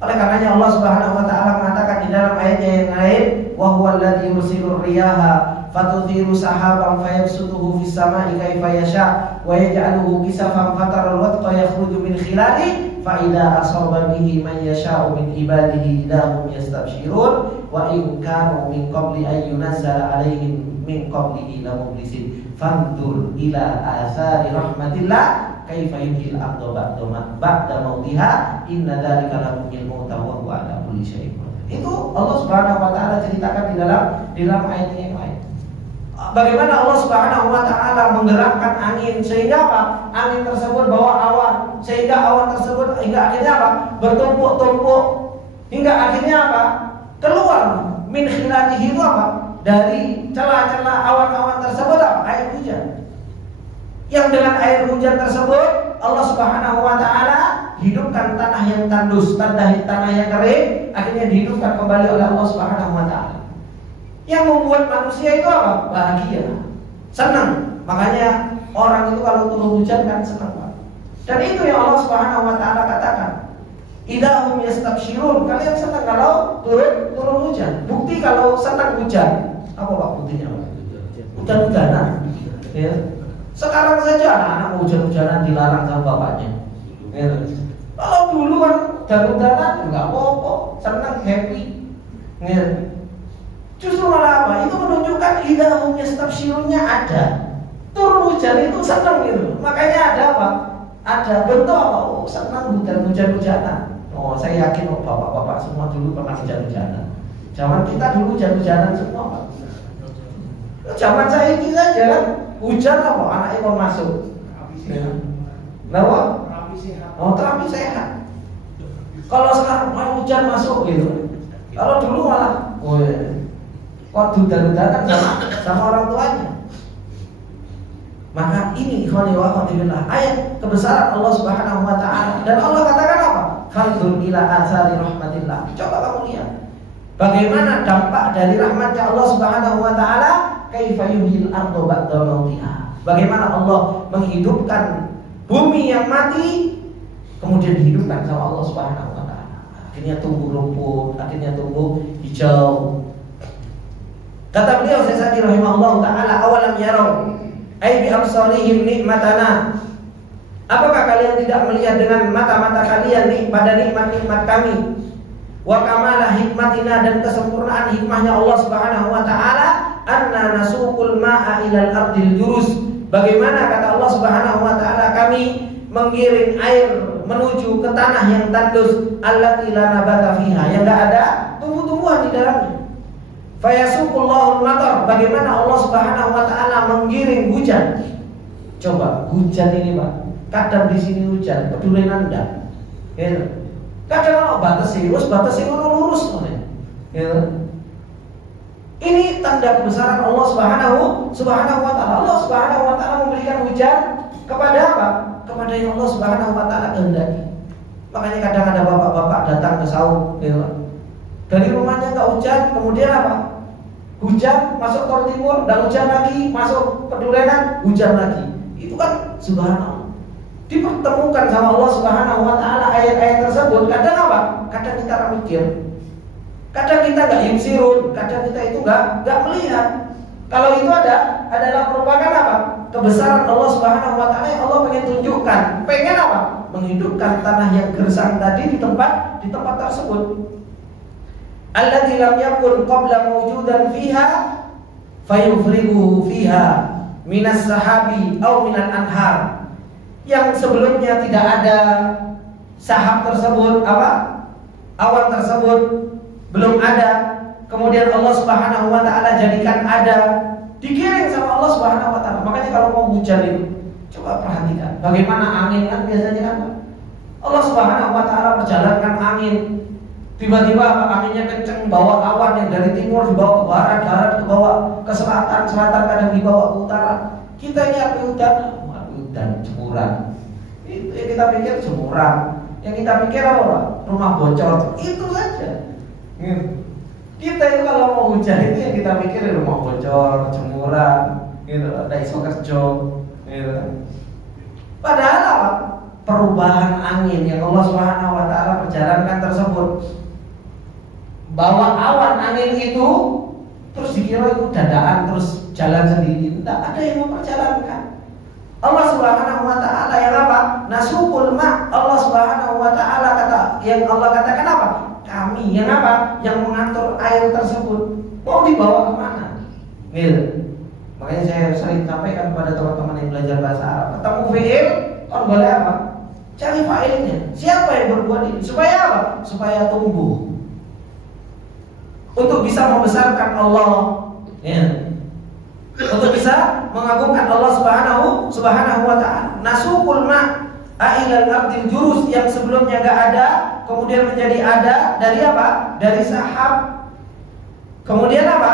Oleh karenanya Allah Subhanahu wa taala mengatakan di dalam ayatnya yang lain, wa huwal ladzi yursilur riyaha fatuthiru sahaban fayabsutuhu fis samai kaifa yasha wa yaj'aluhu kisafan fataral wadqa yakhruju min khilali fa idza asaba bihi man yasha'u min ibadihi idahum yastabshirun wa in kanu min qabli an yunazzala alaihim min qablihi la mublisin fantur ila athari rahmatillah kaifa yuhyil arda ba'da mautiha inna dzalika lamuhyil mauta wa huwa ala kulli syai'in qadir. Itu Allah Subhanahu wa taala ceritakan di dalam ayat yang lain. Bagaimana Allah Subhanahu wa taala menggerakkan angin sehingga angin tersebut bawa awan, sehingga awan tersebut hingga akhirnya bertumpuk-tumpuk hingga akhirnya keluar min khilalihi itu dari celah-celah awan-awan tersebut air hujan. Yang dengan air hujan tersebut Allah Subhanahu wa taala hidupkan tanah yang tandus, tanah yang kering, akhirnya dihidupkan kembali oleh Allah Subhanahu wa taala. Yang membuat manusia itu bahagia, senang. Makanya orang itu kalau turun hujan kan senang, Pak. Dan itu yang Allah Subhanahu wa taala katakan, idahum yastabshirun. Kalian senang kalau turun hujan. Bukti kalau senang hujan. Apa Pak buktinya? Hujan-hujanan. Ya. Sekarang saja anak-anak hujan-hujanan dilarang sama bapaknya. Ya. Kalau dulu kan hujan-hujanan enggak apa-apa, senang, happy. Ya. Justru malah itu menunjukkan idahum yastabshirunnya ada. Turun hujan itu senang gitu. Makanya ada ada bentuk senang hujan-hujanan. Oh, saya yakin bapak-bapak semua dulu pernah hujan-hujanan. Zaman kita dulu hujan-hujanan semua, Pak. Zaman saya ini saja kan hujan apa? Anaknya mau masuk. Kenapa? Oh, terapi sehat. Kalau sekarang hujan masuk gitu. Kalau dulu malah, kok duda-dudakan sama orang tuanya. Maka ini ikhwani wa akhwati ayat kebesaran Allah Subhanahu wa taala. Dan Allah katakan apa? Fanzur ila athari rahmatillah. Coba kamu lihat bagaimana dampak dari rahmatnya Allah Subhanahu wa taala, kaifa yuhyil arda ba'da mautiha. Bagaimana Allah menghidupkan bumi yang mati kemudian dihidupkan sama Allah Subhanahu wa taala. Akhirnya tumbuh rumput, akhirnya tumbuh hijau. Kata beliau Syaikh rahimahullah taala, awalam yarau ai bi absarihim nikmatana. Apakah kalian tidak melihat dengan mata-mata kalian nih pada nikmat-nikmat kami? Wa kamala hikmatina, dan kesempurnaan hikmahnya Allah Subhanahu wa taala, anna nasuqul ma'a ilal ardil jurus. Bagaimana kata Allah Subhanahu wa taala, kami mengiring air menuju ke tanah yang tandus, allati la nabata fiha, yang enggak ada tumbuh-tumbuhan di dalamnya. Fayasuqullahul matar, bagaimana Allah Subhanahu wa taala menggiring hujan. Coba hujan ini, Pak. Kadang di sini hujan, peduli nanda. Gitu. Kadang batasi lurus gitu. Ini tanda kebesaran Allah Subhanahu wa taala. Allah Subhanahu wa taala memberikan hujan kepada apa? Kepada yang Allah Subhanahu wa taala kehendaki. Makanya kadang ada bapak-bapak datang ke sawah gitu. Dari rumahnya enggak hujan, kemudian apa? Hujan masuk tol timur, enggak hujan lagi, masuk Pedurenan, hujan lagi. Itu kan subhanallah. Dipertemukan sama Allah Subhanahu wa taala ayat-ayat tersebut. Kadang apa? Kadang kita mikir. Kadang kita enggak yusirun, kadang kita itu enggak melihat. Kalau itu adalah merupakan apa? Kebesaran Allah Subhanahu wa taala yang Allah pengen tunjukkan. Pengen apa? Menghidupkan tanah yang gersang tadi di tempat tersebut. Alladzi lam yakun qabla mawjudan fiha fayufrigu fiha minas sahabi aw minal anhar. Yang sebelumnya tidak ada sahab tersebut, awan tersebut belum ada, kemudian Allah Subhanahu wa taala jadikan ada, digiring sama Allah Subhanahu wa taala. Makanya kalau mau hujan itu coba perhatikan bagaimana angin kan biasanya kan Allah Subhanahu wa taala perjalankan angin. Tiba-tiba anginnya kenceng, bawa awan yang dari timur dibawa ke barat, barat dibawa ke selatan, selatan kadang dibawa ke utara. Kita ini api hutan jemuran. Itu yang kita pikir jemuran. Yang kita pikir apa? Rumah bocor. Itu saja. Kita itu kalau mau hujan itu yang kita pikir rumah bocor, jemuran, gitu. Ada iso kerja, gitu. Padahal apa? Perubahan angin yang Allah Subhanahu wa taala perjalankan tersebut, bawa awan angin itu terus dikira itu dadaan terus jalan sendiri. Tidak ada yang memperjalankan. Allah Subhanahu wa taala yang apa? Nasuqul ma. Allah Subhanahu wa taala yang Allah katakan apa? Kami yang apa? Yang mengatur air tersebut. Mau dibawa kemana? Gitu. Makanya saya sering sampaikan kepada teman-teman yang belajar bahasa Arab, ketemu fi'il, orang boleh apa? Cari fa'ilnya. Siapa yang berbuat ini? Supaya apa? Supaya tumbuh. Untuk bisa membesarkan Allah, ya. Untuk bisa mengagungkan Allah Subhanahu wa taala. Nasuqul ma ailal ardil jurus, yang sebelumnya enggak ada kemudian menjadi ada dari apa? Dari sahab. Kemudian apa?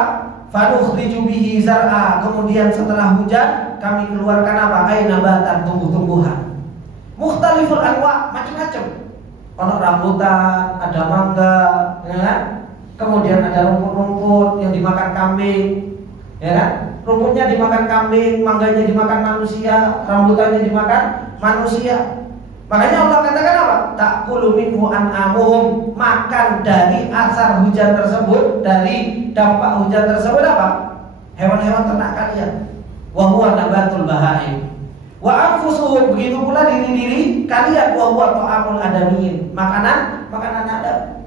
Fanukhriju bihi zar'a, kemudian setelah hujan kami keluarkan apa? Ainabatan, tumbuh-tumbuhan. Mukhtaliful anwa, macam-macam. Ono rambutan, ada mangga, ya kan? Kemudian ada rumput-rumput yang dimakan kambing, ya kan? Rumputnya dimakan kambing, mangganya dimakan manusia, rambutannya dimakan manusia. Makanya Allah katakan apa? Ta'kulu minhu an'amuhum, makan dari asar hujan tersebut, dari dampak hujan tersebut apa? Hewan-hewan ternak kalian. Wa huwa nabatul bahaim. Wa anfusuhum, begitu pula diri-diri kalian. Wa huwa ta'amul adamiyyin, makanan Adam,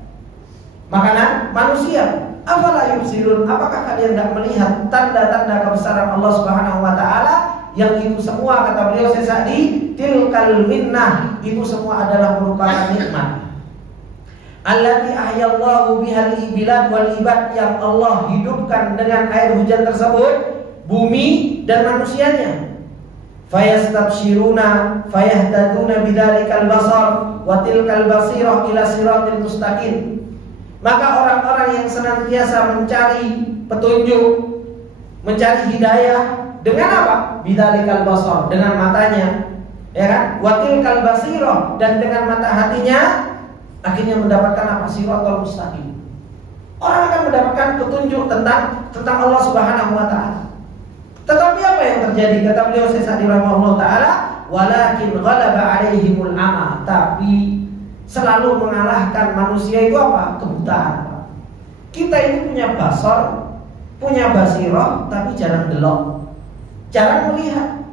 makanan manusia. Afala yubsirun, apakah kalian tidak melihat tanda-tanda kebesaran Allah Subhanahu wa taala? Yang itu semua kata beliau Sesadi, tilkal minnah, itu semua adalah merupakan nikmat. Allati ahyallahu bihal bilad wal ibad, yang Allah hidupkan dengan air hujan tersebut bumi dan manusianya. Fayastabshiruna fayahtaduna bidzalikal basar wa tilkal basirah ila siratil mustaqim. Maka orang-orang yang senantiasa mencari petunjuk, mencari hidayah dengan apa? Bidzalikal basar, dengan matanya, ya kan? Wa tilkal basirah, dan dengan mata hatinya akhirnya mendapatkan apa? Siratal mustaqim. Orang akan mendapatkan petunjuk tentang Allah Subhanahu wa taala. Tetapi apa yang terjadi? Kata beliau Syekh Sa'di rahimahullah taala, walakin ghalaba 'alaihimul ama. Tapi selalu mengalahkan manusia itu apa? Kebutaan. Kita ini punya basar, punya basirah, tapi jarang delok, jarang melihat.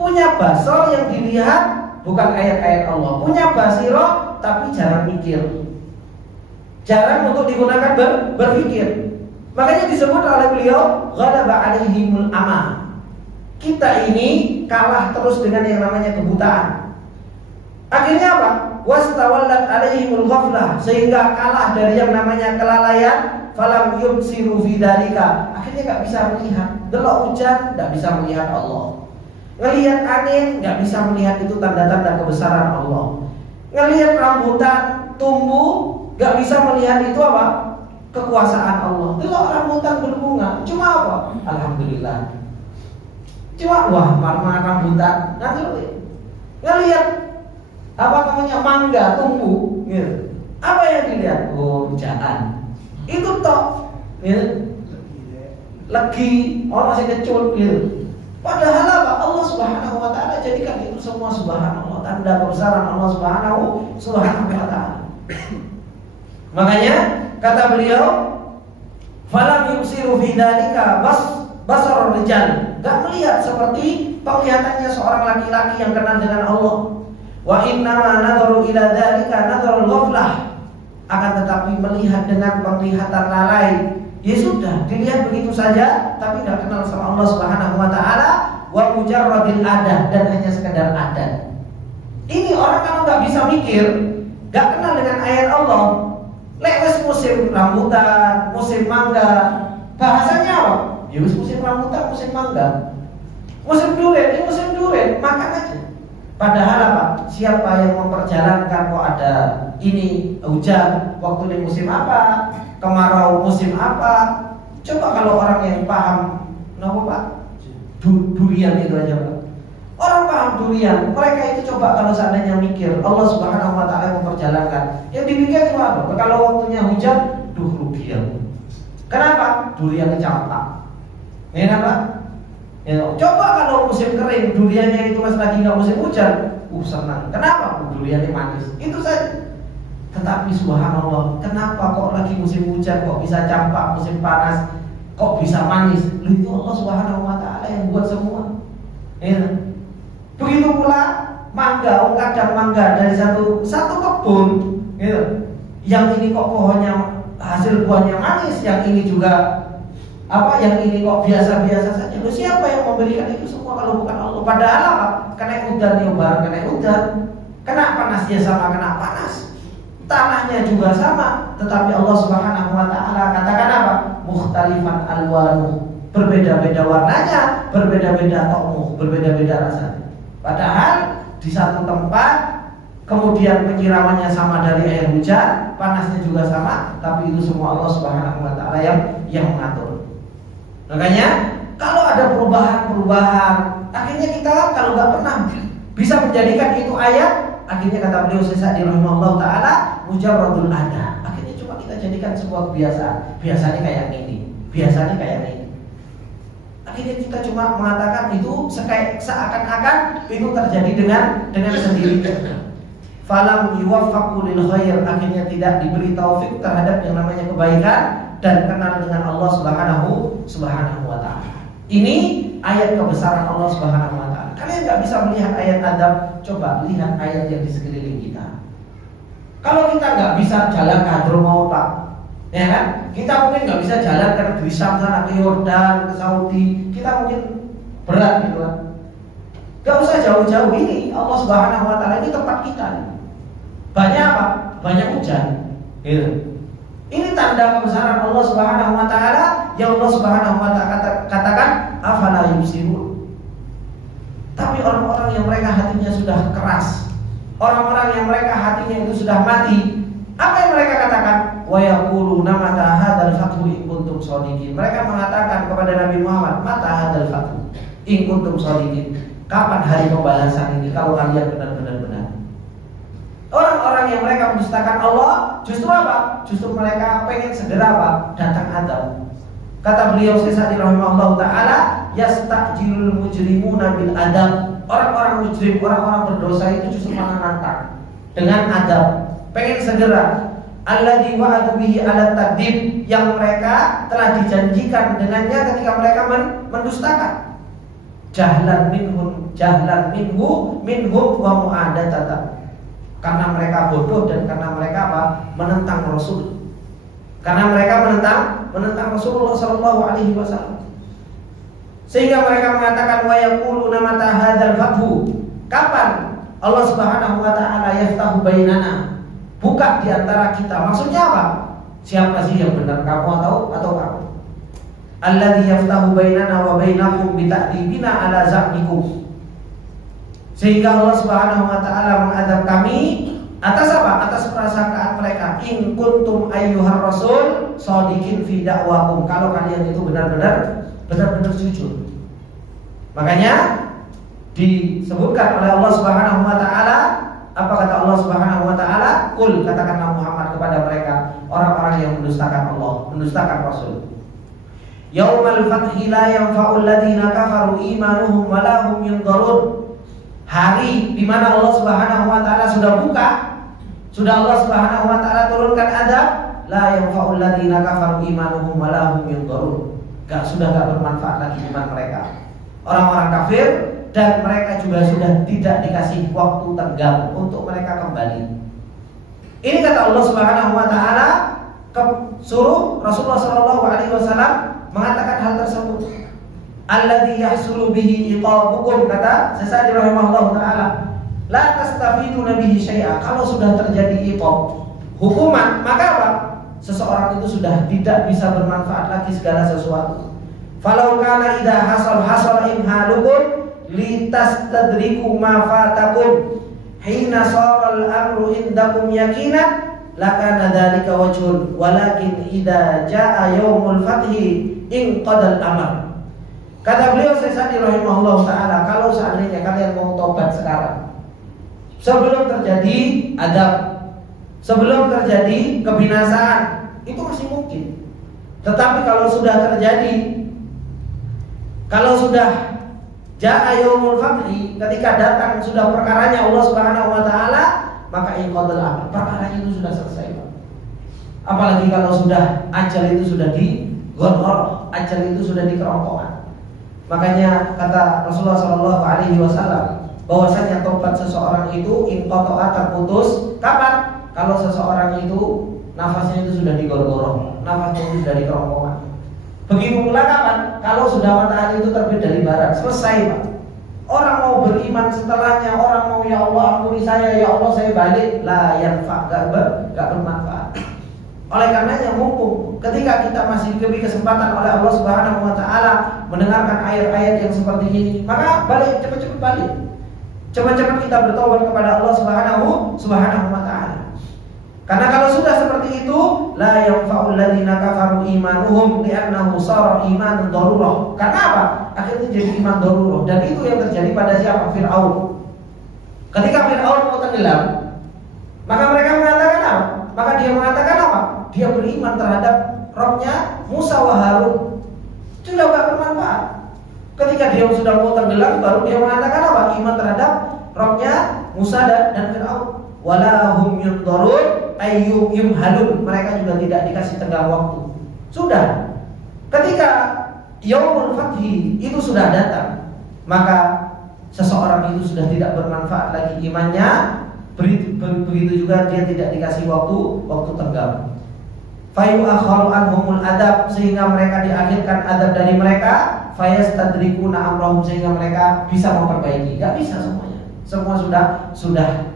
Punya basar yang dilihat bukan ayat-ayat Allah, punya basirah tapi jarang mikir, jarang untuk digunakan berpikir. Makanya disebut oleh beliau ghalaba 'alaihimul ama. Kita ini kalah terus dengan yang namanya kebutaan. Akhirnya apa? Wastawallat 'alaihimul ghaflah, sehingga kalah dari yang namanya kelalaian. Falam yubsiru fi dzalika, akhirnya enggak bisa melihat. Delok hujan enggak bisa melihat Allah. Ngelihat angin enggak bisa melihat itu tanda-tanda kebesaran Allah. Ngelihat rambutan tumbuh enggak bisa melihat itu apa? Kekuasaan Allah. Delok rambutan berbunga, cuma apa? Alhamdulillah. Cuma wah, marmar rambutan. Ngelihat apa namanya mangga tumbuh, gitu. Apa yang dilihat? Oh, hujan. Itu toh, gitu. Lagi orang masih kecut, gitu. Padahal apa? Allah Subhanahu wa taala jadikan itu semua subhanallah, tanda kebesaran Allah Subhanahu wa taala. Makanya kata beliau, falam yubsiru fi dzalika basarul rijal, enggak melihat seperti penglihatannya seorang laki-laki yang kenal dengan Allah. Wa innama nadharu ila dzalika nadharul ghaflah, akan tetapi melihat dengan penglihatan lalai. Ya sudah, dilihat begitu saja tapi enggak kenal sama Allah Subhanahu wa taala, wa mujarradil adah, dan hanya sekedar adat. Ini orang kalau enggak bisa mikir, enggak kenal dengan ayat Allah, lewes musim rambutan, musim mangga, bahasanya apa? Ya wis musim rambutan, musim mangga, musim durian, ini musim durian, makan aja. Padahal apa? Siapa yang memperjalankan kok ada ini hujan waktu ini musim apa, kemarau musim apa? Coba kalau orang yang paham, kenapa Pak? Durian itu aja Pak. Orang paham durian, mereka itu coba kalau seandainya mikir Allah Subhanahu wa taala memperjalankan, yang dipikir cuma apa? Kalau waktunya hujan, duh rugi ya. Kenapa? Durian campak. Ya kan Pak? Ya, coba kalau musim kering, duriannya itu masih lagi nggak musim hujan, senang. Kenapa? Duriannya manis. Itu saja. Tetapi subhanallah, kenapa kok lagi musim hujan kok bisa campak, musim panas kok bisa manis? Itu Allah Subhanahu wa taala yang buat semua. Ya. Begitu pula mangga, kadang mangga dari satu kebun, gitu. Yang ini kok pohonnya hasil buahnya manis, yang ini juga apa? Yang ini kok biasa-biasa saja. Loh, siapa yang memberikan itu semua kalau bukan Allah? Padahal apa? Kena udan ya barang kena udan, kena panas dia sama kena panas, tanahnya juga sama. Tetapi Allah Subhanahu wa taala katakan apa? Mukhtalifan alwanu, berbeda-beda warnanya, berbeda-beda ta'muh, berbeda-beda rasanya. Padahal di satu tempat kemudian penyiramannya sama dari air hujan, panasnya juga sama, tapi itu semua Allah Subhanahu wa taala yang mengatur. Makanya kalau ada perubahan-perubahan, akhirnya kita kalau nggak pernah bisa menjadikan itu ayat, akhirnya kata beliau Syekh Sa'di rahimahullah taala, mujarradul ada. Akhirnya cuma kita jadikan sebuah kebiasaan. Biasanya kayak ini, biasanya kayak ini. Akhirnya kita cuma mengatakan itu seakan-akan itu terjadi dengan sendirinya. Falam yuwaffaqu lil khair, akhirnya tidak diberi taufik terhadap yang namanya kebaikan dan kenal dengan Allah Subhanahu wa taala. Ini ayat kebesaran Allah Subhanahu wa taala. Kalian nggak bisa melihat ayat Adam, coba lihat ayat yang di sekeliling kita. Kalau kita nggak bisa jalan ke Hadramaut, Pak, ya kan? Kita mungkin nggak bisa jalan ke negeri Syam sana, ke Yordan, ke Saudi. Kita mungkin berat gitu kan. Gak usah jauh-jauh, ini Allah Subhanahu wa taala, ini tempat kita. Banyak apa? Banyak hujan. Gitu. Ini tanda kebesaran Allah Subhanahu wa taala yang Allah Subhanahu wa taala katakan, afa sudah keras, orang-orang yang mereka hatinya itu sudah mati, apa yang mereka katakan? Wa yaquluna mata hadzal fathu in kuntum shadiqin. Mereka mengatakan kepada Nabi Muhammad, mata hadzal fathu in kuntum shadiqin. Kapan hari pembalasan ini kalau kalian benar-benar benar? Orang-orang yang mereka mendustakan Allah justru apa? Justru mereka pengen segera apa? Datang azab. Kata beliau Syekh Sa'di rahimahullah taala, yasta'jilul mujrimuna bil adab. Orang-orang mujrim, orang-orang berdosa itu justru menantang dengan adab, pengen segera. Alladzi wa'adu bihi ala takdzib, yang mereka telah dijanjikan dengannya ketika mereka mendustakan. Jahlan minhum wa mu'adatatan. Karena mereka bodoh dan karena mereka apa? Menentang Rasul. Karena mereka menentang Rasulullah sallallahu alaihi wasallam. Sehingga mereka mengatakan wa yaquluna mata hadzal fathu. Kapan Allah Subhanahu wa taala yaftahu bainana? Buka di antara kita. Maksudnya apa? Siapa sih yang benar, kamu atau kamu? Alladzi yaftahu bainana wa bainakum bi ta'dibina ala za'mikum. Sehingga Allah Subhanahu wa taala mengadab kami atas apa? Atas prasangkaan mereka. In kuntum ayyuhar rasul shadiqin fi da'wakum. Kalau kalian itu benar-benar jujur. Makanya disebutkan oleh Allah Subhanahu wa taala, apa kata Allah Subhanahu wa taala? Qul, katakanlah Muhammad kepada mereka, orang-orang yang mendustakan Allah, mendustakan Rasul. Yaumal fathi la yanfa'ul ladzina kafaru imanuhum wa lahum yunzarun. Hari di mana Allah Subhanahu wa taala sudah buka, sudah Allah Subhanahu wa taala turunkan adab, la yanfa'ul ladzina kafaru imanuhum wa lahum yunzarun. Sudah enggak bermanfaat lagi iman mereka. Orang-orang kafir, dan mereka juga sudah tidak dikasih waktu tenggang untuk mereka kembali. Ini kata Allah Subhanahu wa taala, suruh Rasulullah sallallahu alaihi wasallam mengatakan hal tersebut. Alladzi yahsulu bihi iqabukum, kata Sa'di rahimahullah taala, la tastafidu bihi syai'a. Kalau sudah terjadi iqab, hukuman, maka apa? Seseorang itu sudah tidak bisa bermanfaat lagi segala sesuatu. Falau kana idza hasal imhalukum litastadriku ma fatakum hina saral amru indakum yaqinan lakana dzalika wajhun walakin idza jaa yaumul fathi inqadal amr. Kata beliau Syekh Sa'di rahimahullah taala, kalau seandainya kalian mau tobat sekarang, sebelum terjadi adab, sebelum terjadi kebinasaan, itu masih mungkin. Tetapi kalau sudah terjadi, kalau sudah jaa yaumul fathi, ketika datang sudah perkaranya Allah Subhanahu wa taala, maka inqadal amr, perkara itu sudah selesai. Apalagi kalau sudah ajal itu sudah digoror, ajal itu sudah di kerongkongan. Makanya kata Rasulullah sallallahu alaihi wasallam bahwasanya tobat seseorang itu inqata'a, terputus kapan? Kalau seseorang itu nafasnya itu sudah digorgorong, nafasnya itu sudah di kerongkongan. Begitu pula kapan? Kalau sudah matahari itu terbit dari barat, selesai Pak. Orang mau beriman setelahnya, orang mau ya Allah ampuni saya, ya Allah saya balik, la yanfa, gak bermanfaat. Oleh karenanya mumpung ketika kita masih diberi kesempatan oleh Allah Subhanahu wa taala mendengarkan ayat-ayat yang seperti ini, maka balik, cepat-cepat balik. Cepat-cepat kita bertobat kepada Allah Subhanahu wa taala. Karena kalau sudah seperti itu, la yanfa'ul ladzina kafaru imanuhum li'annahu shara iman darurah. Karena apa? Akhirnya jadi iman darurah, dan itu yang terjadi pada siapa? Fir'aun. Ketika Fir'aun mau tenggelam, maka mereka mengatakan apa? Maka dia mengatakan apa? Dia beriman terhadap Rabbnya Musa wa Harun. Itu tidak bermanfaat. Ketika dia sudah mau tenggelam, baru dia mengatakan apa? Iman terhadap Rabbnya Musa dan Fir'aun. Wala hum yunzarun ayyum yumhalun. Mereka juga tidak dikasih tenggang waktu. Sudah. Ketika yaumul fathi itu sudah datang, maka seseorang itu sudah tidak bermanfaat lagi imannya. Begitu juga dia tidak dikasih waktu tenggang. Fayu'akharu anhumul adab, sehingga mereka diakhirkan adab dari mereka. Fayastadrikuna amrahum, sehingga mereka bisa memperbaiki. Gak bisa semuanya. Semua sudah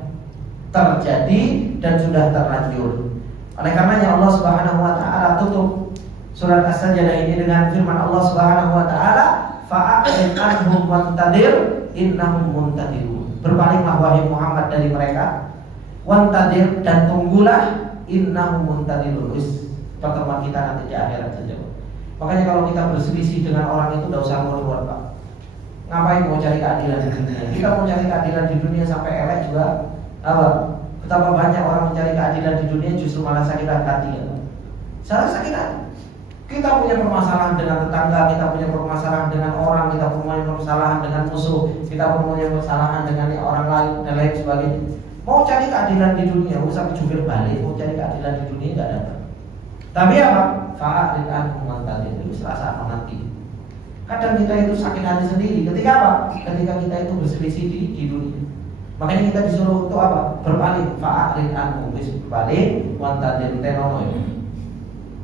terjadi dan sudah terlanjur. Oleh karenanya Allah Subhanahu wa taala tutup surat As-Sajdah ini dengan firman Allah Subhanahu wa taala, fa'a'rid anhum wantadir innahum muntadirun. Berpalinglah wahai Muhammad dari mereka. Wantadir, dan tunggulah, innahum muntadirun. Pertemuan kita nanti di akhirat saja. Makanya kalau kita berselisih dengan orang itu tidak usah ruwet, Pak. Ngapain mau cari keadilan di dunia? Kita mau cari keadilan di dunia sampai elek juga apa? Betapa banyak orang mencari keadilan di dunia justru malah sakit hati. Saya sakit hati. Kita punya permasalahan dengan tetangga, kita punya permasalahan dengan orang, kita punya permasalahan dengan musuh, kita punya permasalahan dengan orang lain dan lain sebagainya. Mau cari keadilan di dunia, usah jubir balik. Mau cari keadilan di dunia nggak dapat. Tapi apa? Fa'arid anhum wantadir, itu serasa nanti. Kadang kita itu sakit hati sendiri. Ketika apa? Ketika kita itu berselisih di dunia. Makanya kita disuruh untuk apa? Berpaling. Fa'arid anhum, berpaling. Wantadir, tenono ya.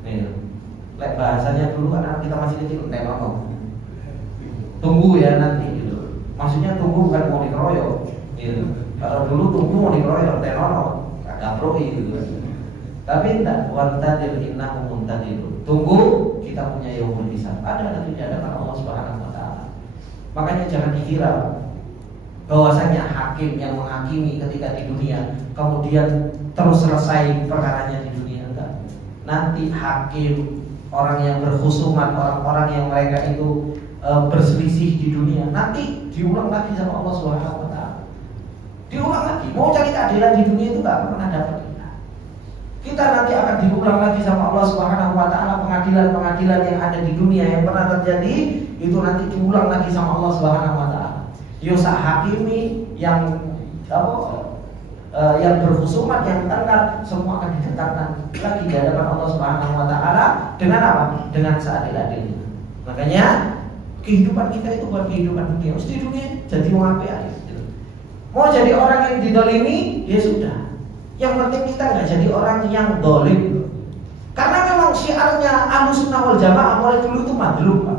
Nih, bahasanya dulu kan kita masih kecil, tenono. Tunggu ya nanti gitu. Maksudnya tunggu bukan mau dikeroyok gitu. Kalau dulu tunggu mau dikeroyok, tenono, agak proi gitu. Tapi tidak, wantadir innahum muntadirun. Tunggu, kita punya yaumul hisab. Ada nanti di hadapan Allah Subhanahu wa taala. Makanya jangan dikira bahwasanya hakim yang menghakimi ketika di dunia kemudian terus selesai perkaranya di dunia, enggak. Nanti hakim, orang yang berkhusumat, orang-orang yang mereka itu berselisih di dunia, nanti diulang lagi sama Allah Subhanahu wa taala. Diulang lagi. Mau cari keadilan di dunia itu enggak pernah dapat. Kita nanti akan diulang lagi sama Allah Subhanahu wa taala. Pengadilan-pengadilan yang ada di dunia yang pernah terjadi itu nanti diulang lagi sama Allah Subhanahu wa taala. Yusa hakimi yang yang berkhusumat, yang tengkar, semua akan ditetapkan lagi di hadapan Allah Subhanahu wa taala dengan apa? Dengan seadil-adilnya. Makanya kehidupan kita itu bukan kehidupan dunia. Mesti dunia jadi mau apa ya? Mau jadi orang yang didolimi, ya sudah. Yang penting kita nggak jadi orang yang dolim. Karena memang syiarnya Ahlussunnah wal Jamaah mulai dulu itu madlum, Pak.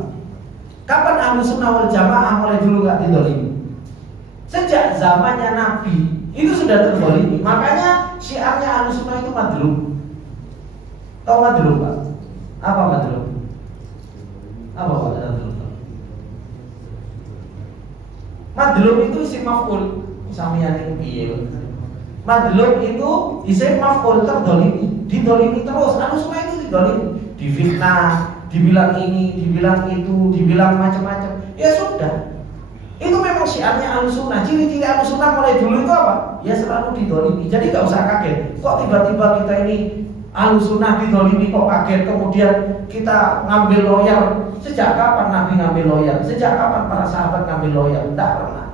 Kapan Ahlussunnah wal Jamaah mulai dulu nggak didolimi? Sejak zamannya Nabi itu sudah terdolimi. Makanya syiarnya Ahlussunnah itu madlum. Tahu madlum, Pak? Apa madlum? Apa Pak madlum? Madlum itu isim maf'ul. Samian itu piye? Madlum itu isim maf'ul, terdolimi, didolimi terus. Ahlussunnah itu didolimi, difitnah, dibilang ini, dibilang itu, dibilang macam-macam. Ya sudah, itu memang syiarnya Ahlussunnah. Ciri-ciri Ahlussunnah mulai dulu itu apa? Ya selalu didolimi. Jadi gak usah kaget. Kok tiba-tiba kita ini Ahlussunnah didolimi kok kaget? Kemudian kita ngambil lawyer. Sejak kapan Nabi ngambil lawyer? Sejak kapan para sahabat ngambil lawyer? Tidak pernah.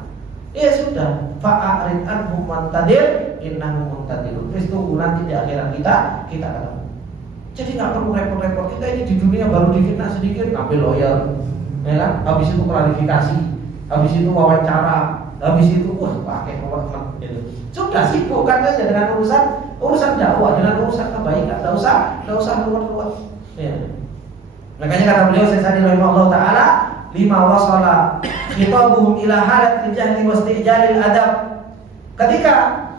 Ya sudah, fa'arid anhum wantadir innahum muntadirun. Terus tunggu nanti di akhirat kita ketemu. Jadi nggak perlu repot-repot. Kita ini di dunia baru difitnah sedikit ngambil lawyer, ya kan? Habis itu klarifikasi, habis itu wawancara, habis itu pakai komitmen. Sudah sibuk kan saja dengan urusan dakwah, dengan urusan kebaikan. Nggak usah ruwet-ruwet. Ya. Makanya kata beliau Syekh rahimahullah taala, lima wasala khitabuhum ila halatil jahli wasti'jalil adab. Ketika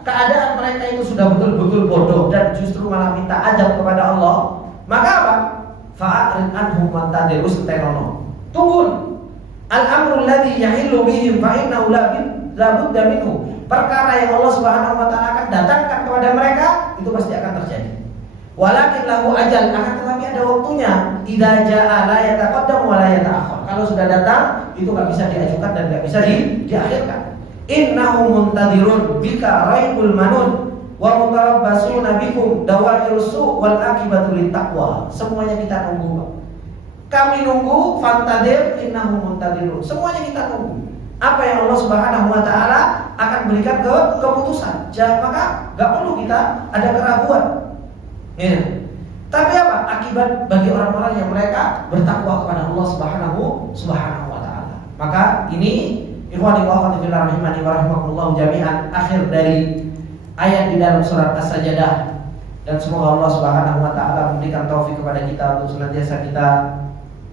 keadaan mereka itu sudah betul-betul bodoh dan justru malah minta adab kepada Allah, maka apa? Fa'arid anhum wantadir ustanono. Tunggu. Al-amrul ladzi yahillu bihim fa innahu la budda minhu. Perkara yang Allah Subhanahu wa taala akan datangkan kepada mereka itu pasti akan terjadi. Walakin lahu ajal, akan tetapi ada waktunya. Idza jaa la yataqaddam wa la yata'akhkhar. Kalau sudah datang itu enggak bisa diajukan dan enggak bisa diakhirkan. Innahum muntadirun bika raibul manun wa mutarabbasuna bikum dawairus su' wal akibatu littaqwa. Semuanya kita nunggu. Kami nunggu, fantadir innahum muntadirun. Semuanya kita nunggu. Apa yang Allah Subhanahu wa taala akan berikan keputusan. Maka enggak perlu kita ada keraguan. Ya. Tapi apa? Akibat bagi orang-orang yang mereka bertakwa kepada Allah Subhanahu wa taala. Maka ini ikhwani wa akhwati fillah rahimani wa rahimakumullah jami'an, akhir dari ayat di dalam surat As-Sajdah. Dan semoga Allah Subhanahu wa taala memberikan taufik kepada kita untuk senantiasa kita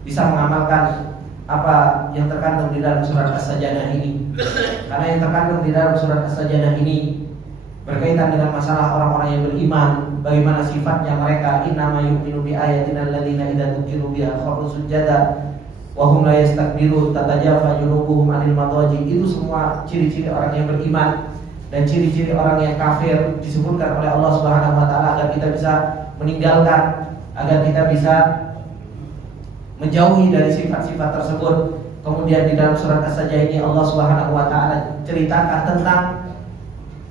bisa mengamalkan apa yang terkandung di dalam surat As-Sajdah ini. Karena yang terkandung di dalam surat As-Sajdah ini berkaitan dengan masalah orang-orang yang beriman, bagaimana sifatnya mereka. Innama yu'minu bi ayatina alladziina idza dzukiru biha kharru sujada Wahum la yastakbirun tatajafa junubuhum 'anil madaji. Itu semua ciri-ciri orang yang beriman dan ciri-ciri orang yang kafir disebutkan oleh Allah Subhanahu wa taala agar kita bisa meninggalkan, agar kita bisa menjauhi dari sifat-sifat tersebut. Kemudian di dalam surat As-Sajdah ini Allah Subhanahu wa taala ceritakan tentang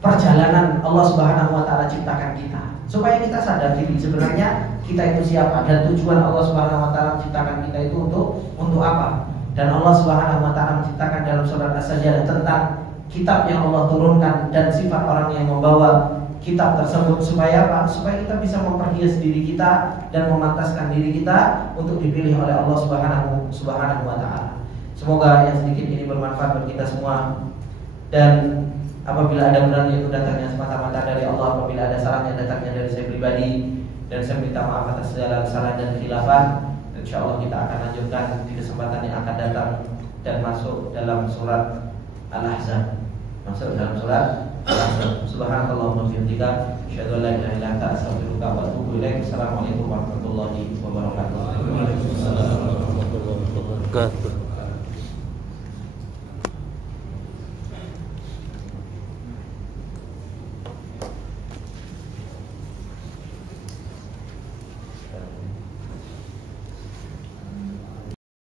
perjalanan Allah Subhanahu wa taala ciptakan kita, supaya kita sadar diri sebenarnya kita itu siapa dan tujuan Allah Subhanahu wa taala menciptakan kita itu untuk apa. Dan Allah Subhanahu wa taala menciptakan dalam surat As-Sajdah tentang kitab yang Allah turunkan dan sifat orang yang membawa kitab tersebut, supaya apa? Supaya kita bisa memperhias diri kita dan memantaskan diri kita untuk dipilih oleh Allah Subhanahu wa taala. Semoga yang sedikit ini bermanfaat bagi kita semua, dan apabila ada benarnya itu datangnya semata-mata dari Allah, apabila ada salahnya datangnya dari saya pribadi, dan saya minta maaf atas segala kesalahan dan khilafan. Insyaallah kita akan lanjutkan di kesempatan yang akan datang dan masuk dalam surat Al-Ahzab. Subhanakallahumma wa bihamdika asyhadu an la ilaha illa anta astaghfiruka wa atubu ilaik. Assalamualaikum warahmatullahi wabarakatuh.